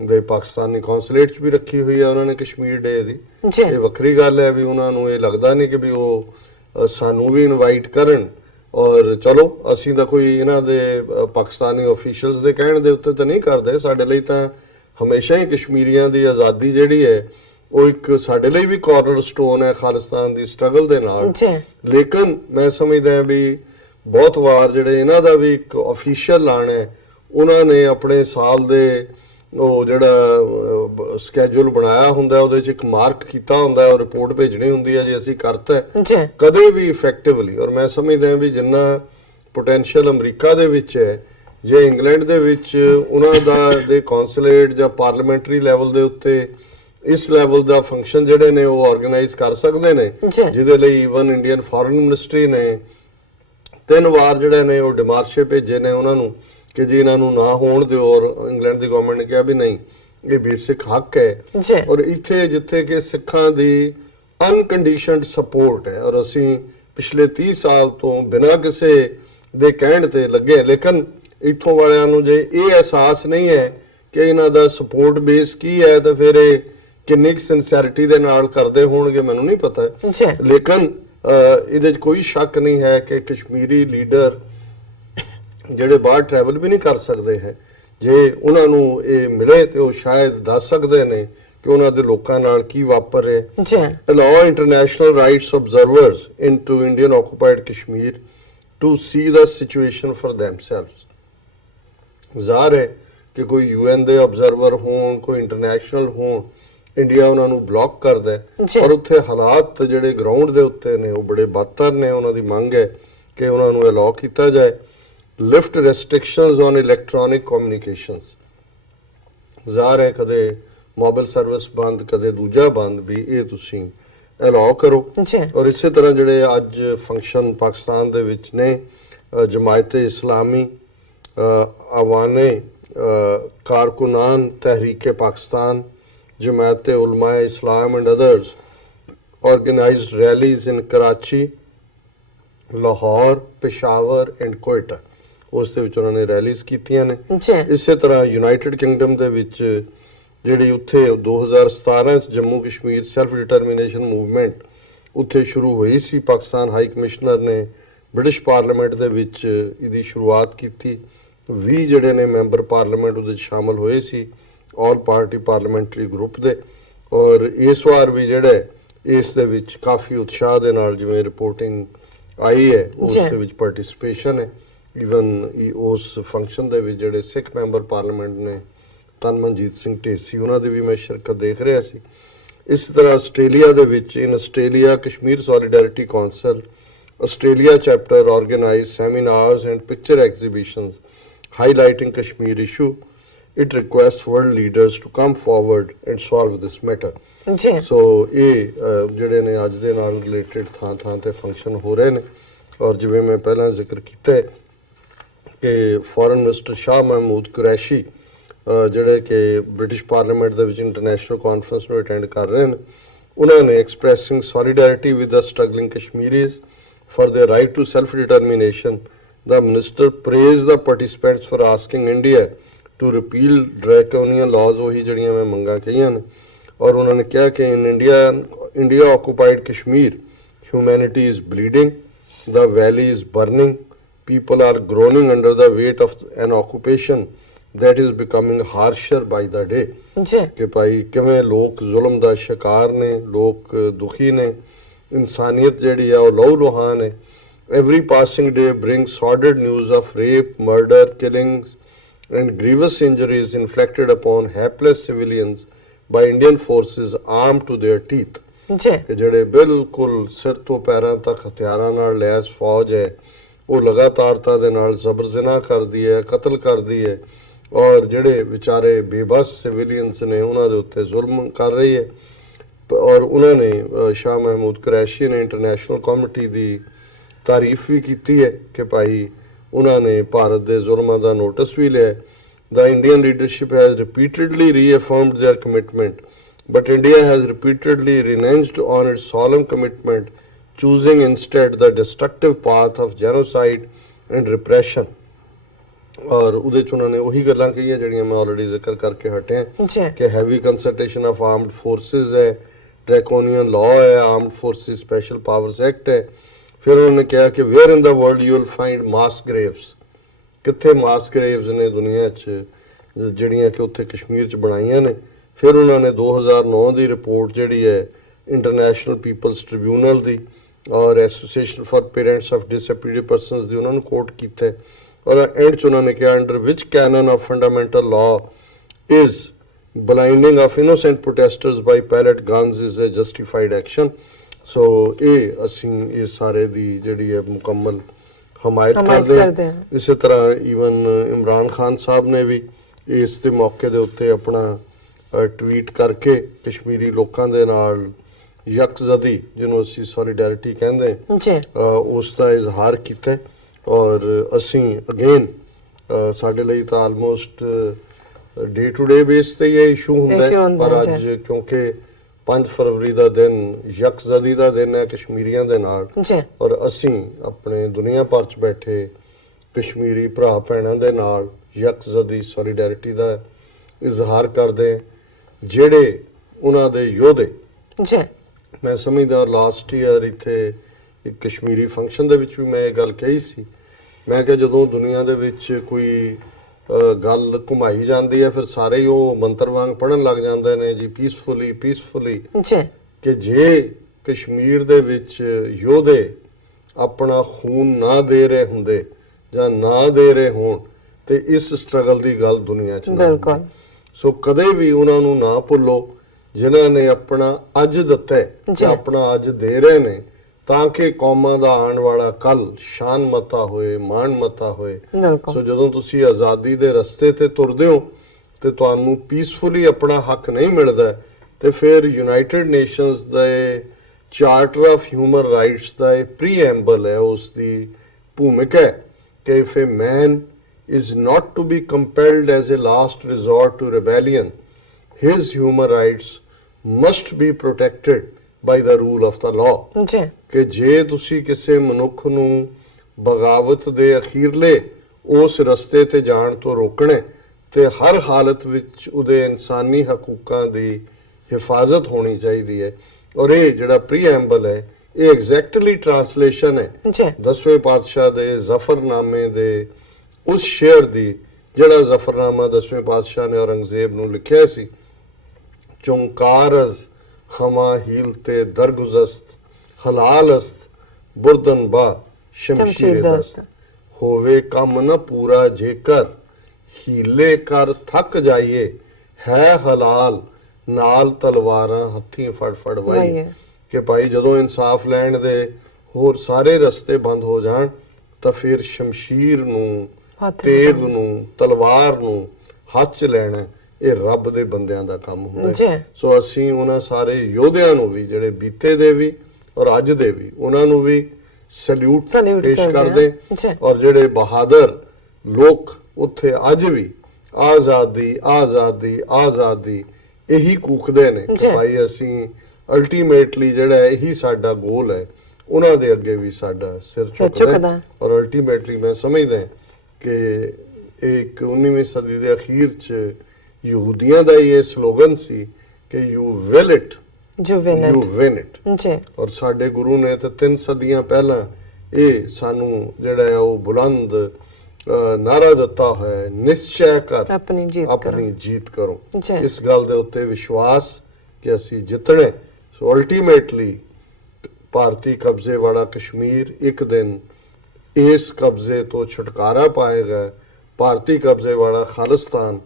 ਦੇ ਪਾਕਿਸਤਾਨੀ ਕੌਂਸੂਲੇਟ 'ਚ ਵੀ ਰੱਖੀ ਹੋਈ ਹੈ ਉਹਨਾਂ ਨੇ ਕਸ਼ਮੀਰ ਡੇ ਦੀ। ਇਹ ਵੱਖਰੀ ਗੱਲ ਹੈ ਵੀ ਉਹਨਾਂ ਨੂੰ ਇਹ ਲੱਗਦਾ ਨਹੀਂ ਕਿ ਵੀ ਉਹ ਸਾਨੂੰ ਵੀ ਇਨਵਾਈਟ ਕਰਨ ਔਰ ਚਲੋ ਅਸੀਂ ਤਾਂ ਕੋਈ ਇਹਨਾਂ ਦੇ ਪਾਕਿਸਤਾਨੀ ਆਫੀਸ਼ੀਅਲਸ ਦੇ ਕਹਿਣ ਦੇ ਉੱਤੇ ਤਾਂ ਨਹੀਂ ਕਰਦੇ। ਸਾਡੇ ਲਈ ਤਾਂ ਹਮੇਸ਼ਾ ਹੀ ਕਸ਼ਮੀਰੀਆਂ ਦੀ ਆਜ਼ਾਦੀ ਜਿਹੜੀ ਹੈ ਉਹ ਇੱਕ ਸਾਡੇ ਲਈ ਵੀ ਕਾਰਨਰ ਸਟੋਨ ਹੈ ਖਾਲਿਸਤਾਨ ਦੀ ਸਟਰਗਲ ਦੇ ਨਾਲ। ਲੇਕਿਨ ਮੈਂ ਸਮਝਦਾ ਵੀ ਬਹੁਤ ਵਾਰ ਜਿਹੜੇ ਇਹਨਾਂ ਦਾ ਵੀ ਇੱਕ ਆਫੀਸ਼ੀਅਲ ਲਾਣ ਹੈ, ਉਹਨਾਂ ਨੇ ਆਪਣੇ ਸਾਲ ਦੇ ਉਹ ਜਿਹੜਾ ਸਕੇਜੂਲ ਬਣਾਇਆ ਹੁੰਦਾ ਉਹਦੇ 'ਚ ਇੱਕ ਮਾਰਕ ਕੀਤਾ ਹੁੰਦਾ ਔਰ ਰਿਪੋਰਟ ਭੇਜਣੀ ਹੁੰਦੀ ਹੈ ਜੇ ਅਸੀਂ ਕਰਤਾ ਕਦੇ ਵੀ ਇਫੈਕਟਿਵਲੀ। ਔਰ ਮੈਂ ਸਮਝਦਾ ਵੀ ਜਿੰਨਾ ਪੋਟੈਂਸ਼ੀਅਲ ਅਮਰੀਕਾ ਦੇ ਵਿੱਚ ਹੈ, ਜੇ ਇੰਗਲੈਂਡ ਦੇ ਵਿੱਚ ਉਹਨਾਂ ਦੇ ਕੌਂਸੂਲੇਟ ਜਾਂ ਪਾਰਲੀਮੈਂਟਰੀ ਲੈਵਲ ਦੇ ਉੱਤੇ ਇਸ ਲੈਵਲ ਦਾ ਫੰਕਸ਼ਨ ਜਿਹੜੇ ਨੇ ਉਹ ਆਰਗੇਨਾਈਜ਼ ਕਰ ਸਕਦੇ ਨੇ, ਜਿਹਦੇ ਲਈ ਈਵਨ ਇੰਡੀਅਨ ਫੋਰਨ ਮਿਨਿਸਟਰੀ ਨੇ 3 ਵਾਰ ਜਿਹੜੇ ਨੇ ਉਹ ਡਿਮਾਰਸ਼ੇ ਭੇਜੇ ਨੇ ਉਹਨਾਂ ਨੂੰ ਕਿ ਜੀ ਇਹਨਾਂ ਨੂੰ ਨਾ ਹੋਣ ਦਿਓ। ਔਰ ਇੰਗਲੈਂਡ ਦੀ ਗਵਰਨਮੈਂਟ ਨੇ ਕਿਹਾ ਵੀ ਨਹੀਂ, ਇਹ ਬੇਸਿਕ ਹੱਕ ਹੈ। ਔਰ ਇੱਥੇ ਜਿੱਥੇ ਕਿ ਸਿੱਖਾਂ ਦੀ ਅਨਕੰਡੀਸ਼ਨਡ ਸਪੋਰਟ ਹੈ ਔਰ ਅਸੀਂ ਪਿਛਲੇ 30 ਸਾਲ ਤੋਂ ਬਿਨਾਂ ਕਿਸੇ ਦੇ ਕਹਿਣ ਤੇ ਲੱਗੇ, ਲੇਕਿਨ ਇੱਥੋਂ ਵਾਲਿਆਂ ਨੂੰ ਜੇ ਇਹ ਅਹਿਸਾਸ ਨਹੀਂ ਹੈ ਕਿ ਇਹਨਾਂ ਦਾ ਸਪੋਰਟ ਬੇਸ ਕੀ ਹੈ ਤਾਂ ਫਿਰ ਇਹ ਕਿੰਨੀ ਸਿੰਸੈਰਿਟੀ ਦੇ ਨਾਲ ਕਰਦੇ ਹੋਣਗੇ ਮੈਨੂੰ ਨਹੀਂ ਪਤਾ। ਲੇਕਿਨ ਇਹਦੇ 'ਚ ਕੋਈ ਸ਼ੱਕ ਨਹੀਂ ਹੈ ਕਿ ਕਸ਼ਮੀਰੀ ਲੀਡਰ ਜਿਹੜੇ ਬਾਹਰ ਟਰੈਵਲ ਵੀ ਨਹੀਂ ਕਰ ਸਕਦੇ ਹੈ, ਜੇ ਉਹਨਾਂ ਨੂੰ ਇਹ ਮਿਲੇ ਤੇ ਉਹ ਸ਼ਾਇਦ ਦੱਸ ਸਕਦੇ ਨੇ ਕਿ ਉਹਨਾਂ ਦੇ ਲੋਕਾਂ ਨਾਲ ਕੀ ਵਾਪਰ ਰਿਹਾ। Allow international rights observers into Indian occupied Kashmir to see the situation for themselves. ਜ਼ਾਹਰ ਹੈ ਕਿ ਕੋਈ ਯੂਐਨ ਦੇ ਆਬਜ਼ਰਵਰ ਹੋਣ, ਕੋਈ ਇੰਟਰਨੈਸ਼ਨਲ ਹੋਣ, ਇੰਡੀਆ ਉਹਨਾਂ ਨੂੰ ਬਲੌਕ ਕਰਦਾ ਹੈ। ਪਰ ਉੱਥੇ ਹਾਲਾਤ ਜਿਹੜੇ ਗਰਾਊਂਡ ਦੇ ਉੱਤੇ ਨੇ ਉਹ ਬੜੇ ਬਦਤਰ ਨੇ। ਉਹਨਾਂ ਦੀ ਮੰਗ ਹੈ ਕਿ ਉਹਨਾਂ ਨੂੰ ਅਲਾਉ ਕੀਤਾ ਜਾਏ। Lift restrictions on electronic communications. ਜ਼ਾਹਰ ਹੈ ਕਦੇ ਮੋਬਾਈਲ ਸਰਵਿਸ ਬੰਦ, ਕਦੇ ਦੂਜਾ ਬੰਦ, ਵੀ ਇਹ ਤੁਸੀਂ ਅਲਾਉ ਕਰੋ। ਔਰ ਇਸੇ ਤਰ੍ਹਾਂ ਜਿਹੜੇ ਅੱਜ ਫੰਕਸ਼ਨ ਪਾਕਿਸਤਾਨ ਦੇ ਵਿੱਚ ਨੇ, ਜਮਾਇਤ ਇਸਲਾਮੀ, ਆਵਾਨੇ कारकुनान तहरीक Pakistan, Jamaat Ulema Islam and others organised rallies in Karachi, Lahore, Peshawar and Quetta. ਉਸ ਦੇ ਵਿੱਚ ਉਹਨਾਂ ਨੇ ਰੈਲੀਜ਼ ਕੀਤੀਆਂ ਨੇ। ਇਸੇ ਤਰ੍ਹਾਂ ਯੂਨਾਈਟਿਡ ਕਿੰਗਡਮ ਦੇ ਵਿੱਚ ਜਿਹੜੀ ਉੱਥੇ 2017 ਚ Jammu Kashmir self determination movement ਉੱਥੇ ਸ਼ੁਰੂ ਹੋਈ ਸੀ। ਪਾਕਿਸਤਾਨ ਹਾਈ ਕਮਿਸ਼ਨਰ ਨੇ ਬ੍ਰਿਟਿਸ਼ ਪਾਰਲੀਮੈਂਟ ਦੇ ਵਿੱਚ ਇਹਦੀ ਸ਼ੁਰੂਆਤ ਕੀਤੀ। 20 ਜਿਹੜੇ ਨੇ ਮੈਂਬਰ ਪਾਰਲੀਮੈਂਟ ਉਹਦੇ 'ਚ ਸ਼ਾਮਲ ਹੋਏ ਸੀ, ਆਲ ਪਾਰਟੀ ਪਾਰਲੀਮੈਂਟਰੀ ਗਰੁੱਪ ਦੇ। ਔਰ ਇਸ ਵਾਰ ਵੀ ਜਿਹੜਾ ਇਸ ਦੇ ਵਿੱਚ ਕਾਫੀ ਉਤਸ਼ਾਹ ਦੇ ਨਾਲ ਜਿਵੇਂ ਰਿਪੋਰਟਿੰਗ ਆਈ ਹੈ ਉਸ ਦੇ ਵਿੱਚ ਪਾਰਟਿਸਿਪੇਸ਼ਨ ਹੈ। ਈਵਨ ਉਸ ਫੰਕਸ਼ਨ ਦੇ ਵਿੱਚ ਜਿਹੜੇ ਸਿੱਖ ਮੈਂਬਰ ਪਾਰਲੀਮੈਂਟ ਨੇ ਤਨਮਨਜੀਤ ਸਿੰਘ ਢੇਸੀ, ਉਹਨਾਂ ਦੀ ਵੀ ਮੈਂ ਸ਼ਿਰਕਤ ਦੇਖ ਰਿਹਾ ਸੀ। ਇਸ ਤਰ੍ਹਾਂ ਆਸਟ੍ਰੇਲੀਆ ਦੇ ਵਿੱਚ in Australia Kashmir solidarity council Australia chapter organise seminars and picture exhibitions highlighting Kashmir issue. It requests world leaders to come forward and solve this matter. ਜੀ ਸੋ ਇਹ ਜਿਹੜੇ ਨੇ ਅੱਜ ਦੇ ਨਾਲ ਰਿਲੇਟਡ ਥਾਂ ਤੇ ਫੰਕਸ਼ਨ ਹੋ ਰਹੇ ਨੇ। ਔਰ ਜਿਵੇਂ ਮੈਂ ਪਹਿਲਾਂ ਜ਼ਿਕਰ ਕੀਤਾ ਹੈ ਕਿ ਫੋਰਨ ਮਿਨਿਸਟਰ ਸ਼ਾਹ ਮਹਿਮੂਦ ਕੁਰੈਸ਼ੀ ਜਿਹੜੇ ਕਿ ਬ੍ਰਿਟਿਸ਼ ਪਾਰਲੀਮੈਂਟ ਦੇ ਵਿੱਚ ਇੰਟਰਨੈਸ਼ਨਲ ਕਾਨਫਰੰਸ ਨੂੰ ਅਟੈਂਡ ਕਰ ਰਹੇ ਨੇ, ਉਹਨਾਂ ਨੇ expressing solidarity with the struggling Kashmiris for their right to self-determination. The minister praised the participants for asking India to repeal draconian laws, ਉਹੀ ਜਿਹੜੀਆਂ ਮੈਂ ਮੰਗਾਂ ਕਹੀਆਂ ਨੇ। ਔਰ ਉਹਨਾਂ ਨੇ ਕਿਹਾ ਕਿ in India occupied Kashmir, humanity is bleeding, the valley is burning, people are groaning under the weight of an occupation that is becoming harsher by the day. ਜੀ ਕਿ ਭਾਈ ਕਿਵੇਂ ਲੋਕ ਜ਼ੁਲਮ ਦਾ ਸ਼ਿਕਾਰ ਨੇ, ਲੋਕ ਦੁਖੀ ਨੇ, ਇਨਸਾਨੀਅਤ ਜਿਹੜੀ ਆ ਉਹ ਲਹੂ ਲੁਹਾਨ ਹੈ। Every passing day brings sordid news of rape, murder, killings and grievous injuries inflicted upon hapless civilians by Indian forces armed to their teeth. ਜੀ ਕਿ ਜਿਹੜੇ ਬਿਲਕੁਲ ਸਿਰ ਤੋਂ ਪੈਰਾਂ ਤੱਕ ਹਥਿਆਰਾਂ ਨਾਲ ਲੈਸ ਫੌਜ ਹੈ, ਉਹ ਲਗਾਤਾਰਤਾ ਦੇ ਨਾਲ ਜ਼ਬਰ ਜ਼ਨਾ ਕਰਦੀ ਹੈ, ਕਤਲ ਕਰਦੀ ਹੈ। ਔਰ ਜਿਹੜੇ ਵਿਚਾਰੇ ਬੇਬਸ ਸਿਵਿਲੀਅਨਸ ਨੇ ਉਹਨਾਂ ਦੇ ਉੱਤੇ ਜ਼ੁਲਮ ਕਰ ਰਹੀ ਹੈ। ਔਰ ਉਹਨਾਂ ਨੇ ਸ਼ਾਹ ਮਹਿਮੂਦ ਕੁਰੈਸ਼ੀ ਨੇ ਇੰਟਰਨੈਸ਼ਨਲ ਕਮੇਟੀ ਦੀ ਤਾਰੀਫ ਵੀ ਕੀਤੀ ਹੈ ਕਿ ਭਾਈ ਉਹਨਾਂ ਨੇ ਭਾਰਤ ਦੇ ਜ਼ੁਲਮਾਂ ਦਾ ਨੋਟਿਸ ਵੀ ਲਿਆ। The Indian leadership has repeatedly reaffirmed their commitment, but India has repeatedly reneged on its solemn commitment, choosing instead the destructive path of genocide and repression. ਔਰ ਉਹਦੇ 'ਚ ਉਹਨਾਂ ਨੇ ਉਹੀ ਗੱਲਾਂ ਕਹੀਆਂ ਜਿਹੜੀਆਂ ਮੈਂ ਆਲਰੇਡੀ ਜ਼ਿਕਰ ਕਰਕੇ ਹਟਿਆ ਕਿ heavy consultation of armed forces ਹੈ, ਡਰੈਕੋਨੀਅਨ ਲਾਅ ਹੈ, armed forces special powers act ਹੈ। ਫਿਰ ਉਹਨਾਂ ਨੇ ਕਿਹਾ ਕਿ where in the world you will find mass graves, ਕਿੱਥੇ ਮਾਸ ਗ੍ਰੇਵਸ ਨੇ ਦੁਨੀਆ 'ਚ ਜਿਹੜੀਆਂ ਕਿ ਉੱਥੇ ਕਸ਼ਮੀਰ 'ਚ ਬਣਾਈਆਂ ਨੇ। ਫਿਰ ਉਹਨਾਂ ਨੇ 2009 ਦੀ ਰਿਪੋਰਟ ਜਿਹੜੀ ਹੈ ਇੰਟਰਨੈਸ਼ਨਲ ਪੀਪਲਸ ਟ੍ਰਿਬਿਊਨਲ ਦੀ ਔਰ association for parents of disappeared persons ਦੀ ਉਹਨਾਂ ਨੂੰ ਕੋਟ ਕੀਤਾ। ਔਰ ਐਂਡ 'ਚ ਉਹਨਾਂ ਨੇ ਕਿਹਾ under which canon of fundamental law is blinding of innocent protesters by pellet guns is a justified action. ਸੋ ਇਹ ਅਸੀਂ ਇਸ ਸਾਰੇ ਦੀ ਜਿਹੜੀ ਹੈ ਮੁਕੰਮਲ ਹਮਾਇਤ ਕਰਦੇ ਹਾਂ। ਇਸੇ ਤਰ੍ਹਾਂ ਈਵਨ ਇਮਰਾਨ ਖਾਨ ਸਾਹਿਬ ਨੇ ਵੀ ਇਸ ਦੇ ਮੌਕੇ ਦੇ ਉੱਤੇ ਆਪਣਾ ਟਵੀਟ ਕਰਕੇ ਕਸ਼ਮੀਰੀ ਲੋਕਾਂ ਦੇ ਨਾਲ ਯਕਜ਼ਦੀ, ਜਿਹਨੂੰ ਅਸੀਂ ਸੋਲੀਡੈਰਿਟੀ ਕਹਿੰਦੇ ਉਸ ਦਾ ਇਜ਼ਹਾਰ ਕੀਤਾ। ਔਰ ਅਸੀਂ ਅਗੇਨ ਸਾਡੇ ਲਈ ਤਾਂ almost day to day base ਤੇ ਇਹ ਇਸ਼ੂ ਹੁੰਦਾ ਹੈ, ਪਰ ਅੱਜ ਕਿਉਂਕਿ 5 ਫਰਵਰੀ ਦਾ ਦਿਨ ਯਕਜ਼ਦੀ ਦਾ ਦਿਨ ਹੈ ਕਸ਼ਮੀਰੀਆਂ ਦੇ ਨਾਲ, ਔਰ ਅਸੀਂ ਆਪਣੇ ਦੁਨੀਆ ਭਰ 'ਚ ਬੈਠੇ ਕਸ਼ਮੀਰੀ ਭਰਾ ਭੈਣਾਂ ਦੇ ਨਾਲ ਯਕਜ਼ਦੀ ਸੋਲੀਡੈਰਿਟੀ ਦਾ ਇਜ਼ਹਾਰ ਕਰਦੇ ਜਿਹੜੇ ਉਹਨਾਂ ਦੇ ਯੋਧੇ। ਮੈਂ ਸਮਝਦਾ ਲਾਸਟ ਈਅਰ ਇੱਥੇ ਇੱਕ ਕਸ਼ਮੀਰੀ ਫੰਕਸ਼ਨ ਦੇ ਵਿੱਚ ਵੀ ਮੈਂ ਇਹ ਗੱਲ ਕਹੀ ਸੀ। ਮੈਂ ਕਿਹਾ ਜਦੋਂ ਦੁਨੀਆ ਦੇ ਵਿੱਚ ਕੋਈ ਗੱਲ ਘੁਮਾਈ ਜਾਂਦੀ ਹੈ ਫਿਰ ਸਾਰੇ ਹੀ ਉਹ ਮੰਤਰ ਵਾਂਗ ਪੜ੍ਹਨ ਲੱਗ ਜਾਂਦੇ ਨੇ ਜੀ ਪੀਸਫੁਲੀ ਕਿ ਜੇ ਕਸ਼ਮੀਰ ਦੇ ਵਿੱਚ ਯੋਧੇ ਆਪਣਾ ਖੂਨ ਨਾ ਦੇ ਰਹੇ ਹੁੰਦੇ ਜਾਂ ਨਾ ਦੇ ਰਹੇ ਹੋਣ ਤੇ ਇਸ ਸਟਰਗਲ ਦੀ ਗੱਲ ਦੁਨੀਆ 'ਚ ਨਾ ਹੁੰਦੀ। ਸੋ ਕਦੇ ਵੀ ਉਹਨਾਂ ਨੂੰ ਨਾ ਭੁੱਲੋ ਜਿਨ੍ਹਾਂ ਨੇ ਆਪਣਾ ਅੱਜ ਦਿੱਤਾ ਜਾਂ ਆਪਣਾ ਅੱਜ ਦੇ ਰਹੇ ਨੇ, ਤਾਂ ਕਿ ਕੌਮਾਂ ਦਾ ਆਉਣ ਵਾਲਾ ਕੱਲ ਸ਼ਾਨ ਮਤਾ ਹੋਏ, ਮਾਣ ਮਤਾ ਹੋਏ। ਸੋ ਜਦੋਂ ਤੁਸੀਂ ਆਜ਼ਾਦੀ ਦੇ ਰਸਤੇ ਤੇ ਤੁਰਦੇ ਹੋ ਤੇ ਤੁਹਾਨੂੰ ਪੀਸਫੁਲੀ ਆਪਣਾ ਹੱਕ ਨਹੀਂ ਮਿਲਦਾ, ਤੇ ਫਿਰ ਯੂਨਾਈਟਿਡ ਨੇਸ਼ਨਸ ਦੇ ਚਾਰਟਰ ਆਫ ਹਿਊਮਨ ਰਾਈਟਸ ਦਾ ਇਹ ਪ੍ਰੀਐਂਬਲ ਹੈ, ਉਸ ਦੀ ਭੂਮਿਕਾ ਹੈ ਕਿ if a man is not to be compelled as a last resort to rebellion, his human rights must be protected by the rule of the law. ਕਿ ਜੇ ਤੁਸੀਂ ਕਿਸੇ ਮਨੁੱਖ ਨੂੰ ਬਗਾਵਤ ਦੇ ਅਖੀਰਲੇ ਉਸ ਰਸਤੇ ਤੇ ਜਾਣ ਤੋਂ ਰੋਕਣਾ ਤੇ ਹਰ ਹਾਲਤ ਵਿੱਚ ਉਹਦੇ ਇਨਸਾਨੀ ਹਕੂਕਾਂ ਦੀ ਹਿਫਾਜ਼ਤ ਹੋਣੀ ਚਾਹੀਦੀ ਹੈ। ਔਰ ਇਹ ਜਿਹੜਾ ਪ੍ਰੀਐਂਬਲ ਹੈ ਇਹ ਐਗਜ਼ੈਕਟਲੀ ਟ੍ਰਾਂਸਲੇਸ਼ਨ ਹੈ ਜੀ 10ਵੇਂ ਪਾਤਸ਼ਾਹ ਦੇ ਜ਼ਫਰਨਾਮੇ ਦੇ ਉਸ ਸ਼ੇਰ ਦੀ, ਜਿਹੜਾ ਜ਼ਫਰਨਾਮਾ 10ਵੇਂ ਪਾਤਸ਼ਾਹ ਨੇ ਔਰੰਗਜ਼ੇਬ ਨੂੰ ਲਿਖਿਆ ਸੀ। ਚੌਂਕਾਰਜ਼ ਹਮਾ ਹੀਲ ਤੇ ਦਰਗੁਜ਼ਸਤ ਹਲਾਲਸਤ ਬੁਰਦਨ ਬਾ ਸ਼ਮਸ਼ੀਰ ਦਸਤ, ਹੋਵੇ ਕੰਮ ਨਾ ਪੂਰਾ ਜੇਕਰ ਹੀਲੇ ਕਰ ਥੱਕ ਜਾਈਏ, ਹੈ ਹਲਾਲ ਨਾਲ ਤਲਵਾਰਾਂ ਹੱਥੀਂ ਫੜ ਫੜ ਵਾਈਏ। ਕਿ ਭਾਈ ਜਦੋਂ ਇਨਸਾਫ ਲੈਣ ਦੇ ਹੋਰ ਸਾਰੇ ਰਸਤੇ ਬੰਦ ਹੋ ਜਾਣ ਤਾਂ ਫਿਰ ਸ਼ਮਸ਼ੀਰ ਨੂੰ, ਤੇਗ ਨੂੰ, ਤਲਵਾਰ ਨੂੰ ਹੱਥ 'ਚ ਲੈਣਾ ਇਹ ਰੱਬ ਦੇ ਬੰਦਿਆਂ ਦਾ ਕੰਮ ਹੁੰਦਾ ਹੈ। ਸੋ ਅਸੀਂ ਉਹਨਾਂ ਸਾਰੇ ਯੋਧਿਆਂ ਨੂੰ ਵੀ, ਜਿਹੜੇ ਬੀਤੇ ਦੇ ਵੀ ਔਰ ਅੱਜ ਦੇ ਵੀ, ਉਹਨਾਂ ਨੂੰ ਵੀ ਸੈਲੂਟ ਪੇਸ਼ ਕਰਦੇ, ਔਰ ਜਿਹੜੇ ਬਹਾਦਰ ਲੋਕ ਉੱਥੇ ਅੱਜ ਵੀ ਆਜ਼ਾਦੀ ਆਜ਼ਾਦੀ ਆਜ਼ਾਦੀ ਇਹੀ ਕੂਕਦੇ ਨੇ ਕਿ ਭਾਈ ਅਸੀਂ ਅਲਟੀਮੇਟਲੀ ਜਿਹੜਾ ਇਹੀ ਸਾਡਾ ਗੋਲ ਹੈ, ਉਹਨਾਂ ਦੇ ਅੱਗੇ ਵੀ ਸਾਡਾ ਸਿਰ ਝੁਕਦਾ। ਔਰ ਅਲਟੀਮੇਟਲੀ ਮੈਂ ਸਮਝਦਾ ਕਿ ਇੱਕ 19ਵੀਂ ਸਦੀ ਦੇ ਅਖੀਰ 'ਚ ਯਹੂਦੀਆਂ ਦਾ ਇਹ ਸਲੋਗਨ ਸੀ ਕਿ you will it you win it. ਔਰ ਸਾਡੇ ਗੁਰੂ ਨੇ ਤਾਂ 3 ਸਦੀਆਂ ਪਹਿਲਾਂ ਇਹ ਸਾਨੂੰ ਜਿਹੜਾ ਹੈ ਉਹ ਬੁਲੰਦ ਨਾਰਾ ਦਿੱਤਾ ਹੋਇਆ, ਨਿਸ਼ਚੈ ਕਰ ਆਪਣੀ ਜੀਤ ਕਰੋ। ਇਸ ਗੱਲ ਦੇ ਉੱਤੇ ਵਿਸ਼ਵਾਸ ਕਿ ਅਸੀਂ ਜਿੱਤਣਾ। ਸੋ ਅਲਟੀਮੇਟਲੀ ਭਾਰਤੀ ਕਬਜ਼ੇ ਵਾਲਾ ਕਸ਼ਮੀਰ ਇੱਕ ਦਿਨ ਇਸ ਕਬਜ਼ੇ ਤੋਂ ਛੁਟਕਾਰਾ ਪਾਏਗਾ। ਭਾਰਤੀ ਕਬਜ਼ੇ ਵਾਲਾ ਖਾਲਿਸਤਾਨ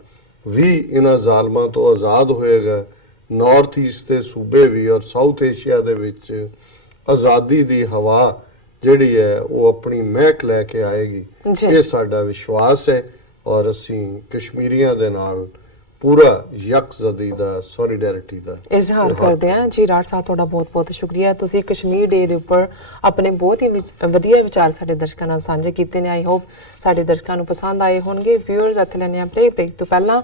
ਵੀ ਇਹਨਾਂ ਜ਼ਾਲਮਾਂ ਤੋਂ ਆਜ਼ਾਦ ਹੋਏਗਾ। ਨਾਰਥ ਈਸਟ ਦੇ ਸੂਬੇ ਵੀ ਔਰ ਸਾਊਥ ਏਸ਼ੀਆ ਦੇ ਵਿੱਚ ਆਜ਼ਾਦੀ ਦੀ ਹਵਾ ਜਿਹੜੀ ਹੈ ਉਹ ਆਪਣੀ ਮਹਿਕ ਲੈ ਕੇ ਆਏਗੀ। ਇਹ ਸਾਡਾ ਵਿਸ਼ਵਾਸ ਹੈ ਔਰ ਅਸੀਂ ਕਸ਼ਮੀਰੀਆਂ ਦੇ ਨਾਲ ਪੂਰਾ ਯਕਜ਼ਦੀ ਦਾ, ਸੋਲੀਡੈਰਿਟੀ ਦਾ ਇਜ਼ਹਾਰ ਕਰਦੇ ਹਾਂ। ਜੀ ਰਾਜ ਸਾਹਿਬ, ਤੁਹਾਡਾ ਬਹੁਤ ਬਹੁਤ ਸ਼ੁਕਰੀਆ। ਤੁਸੀਂ ਕਸ਼ਮੀਰ ਡੇ ਦੇ ਉੱਪਰ ਆਪਣੇ ਬਹੁਤ ਹੀ ਵਧੀਆ ਵਿਚਾਰ ਸਾਡੇ ਦਰਸ਼ਕਾਂ ਨਾਲ ਸਾਂਝੇ ਕੀਤੇ ਨੇ। ਆਈ ਹੋਪ ਸਾਡੇ ਦਰਸ਼ਕਾਂ ਨੂੰ ਪਸੰਦ ਆਏ ਹੋਣਗੇ। ਵਿਊਅਰਸ, ਇੱਥੇ ਲੈਣੇ ਆ ਬ੍ਰੇਕ ਤੋਂ ਪਹਿਲਾਂ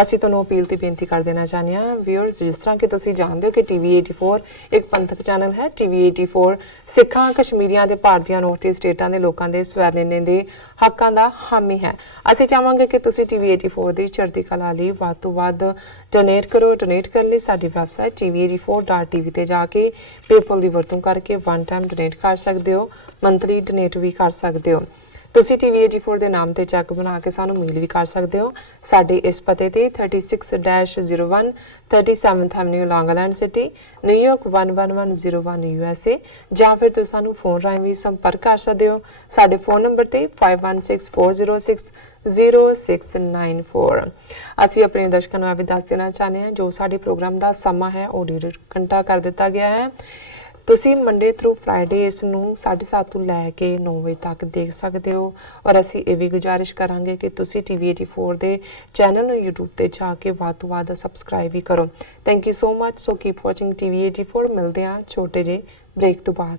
ਅਸੀਂ ਤੁਹਾਨੂੰ ਅਪੀਲ ਤੇ ਬੇਨਤੀ ਕਰ ਦੇਣਾ ਚਾਹੁੰਦੇ ਹਾਂ। ਵਿਊਅਰਸ, ਜਿਸ ਤਰ੍ਹਾਂ ਕਿ ਤੁਸੀਂ ਜਾਣਦੇ ਹੋ ਕਿ ਟੀਵੀ 84 ਇੱਕ ਪੰਥਕ ਚੈਨਲ ਹੈ। ਟੀਵੀ 84 ਸਿੱਖਾਂ, ਕਸ਼ਮੀਰੀਆਂ ਦੇ ਭਾਰਤੀਆਂ, ਨਾਰਥ ਈਸਟ ਸਟੇਟਾਂ ਦੇ ਲੋਕਾਂ ਦੇ ਸਵੈਨਿਰਣੇ ਦੇ ਹੱਕਾਂ ਦਾ ਹਾਮੀ ਹੈ। ਅਸੀਂ ਚਾਹਾਂਗੇ ਕਿ ਤੁਸੀਂ ਟੀਵੀ 84 ਦੀ ਚੜ੍ਹਦੀ ਕਲਾ ਲਈ ਵੱਧ ਤੋਂ ਵੱਧ ਡੋਨੇਟ ਕਰੋ। ਡੋਨੇਟ ਕਰਨ ਲਈ ਸਾਡੀ ਵੈਬਸਾਈਟ tv84.tv ਤੇ ਜਾ ਕੇ ਪੇਪਲ ਦੀ ਵਰਤੋਂ ਕਰਕੇ ਵਨ ਟਾਈਮ ਡੋਨੇਟ ਕਰ ਸਕਦੇ ਹੋ, ਮੰਥਲੀ ਡੋਨੇਟ ਵੀ ਕਰ ਸਕਦੇ ਹੋ। ਤੁਸੀਂ ਟੀਵੀ 84 ਦੇ ਨਾਮ ਤੇ ਚੈੱਕ ਬਣਾ ਕੇ ਸਾਨੂੰ ਮੇਲ ਵੀ ਕਰ ਸਕਦੇ ਹੋ। ਸਾਡੇ ਇਸ ਪਤੇ ਤੇ 36-01 37th ਐਵਨਿਊ ਲੌਂਗ ਆਈਲੈਂਡ ਸਿਟੀ, ਨਿਊਯਾਰਕ 11101 USA, ਜਾਂ ਫਿਰ ਤੁਸੀਂ ਸਾਨੂੰ ਫੋਨ ਰਾਹੀਂ ਵੀ ਸੰਪਰਕ ਕਰ ਸਕਦੇ ਹੋ। ਸਾਡੇ ਫੋਨ ਨੰਬਰ ਤੇ 5164060694। ਅਸੀਂ ਆਪਣੇ ਦਰਸ਼ਕਾਂ ਨੂੰ ਇਹ ਵੀ ਦੱਸ ਦੇਣਾ ਚਾਹੁੰਦੇ ਹਾਂ ਜੋ ਸਾਡੇ ਪ੍ਰੋਗਰਾਮ ਦਾ ਸਮਾਂ ਹੈ ਉਹ 1.5 ਘੰਟਾ ਕਰ ਦਿੱਤਾ ਗਿਆ ਹੈ। ਤੁਸੀਂ ਮੰਡੇ ਥਰੂ ਫਰਾਈਡੇ ਇਸ ਨੂੰ 7:30 ਤੋਂ ਲੈ ਕੇ 9 ਵਜੇ ਤੱਕ ਦੇਖ ਸਕਦੇ ਹੋ। ਔਰ ਅਸੀਂ ਇਹ ਵੀ ਗੁਜ਼ਾਰਿਸ਼ ਕਰਾਂਗੇ ਕਿ ਤੁਸੀਂ ਟੀਵੀ 84 ਦੇ ਚੈਨਲ ਨੂੰ YouTube ਤੇ ਜਾ ਕੇ ਵੱਧ ਤੋਂ ਵੱਧ ਸਬਸਕ੍ਰਾਈਬ ਵੀ ਕਰੋ। Thank you so much. So keep watching TV 84। ਮਿਲਦੇ ਹਾਂ ਛੋਟੇ ਜਿਹੇ ਬ੍ਰੇਕ ਤੋਂ ਬਾਅਦ।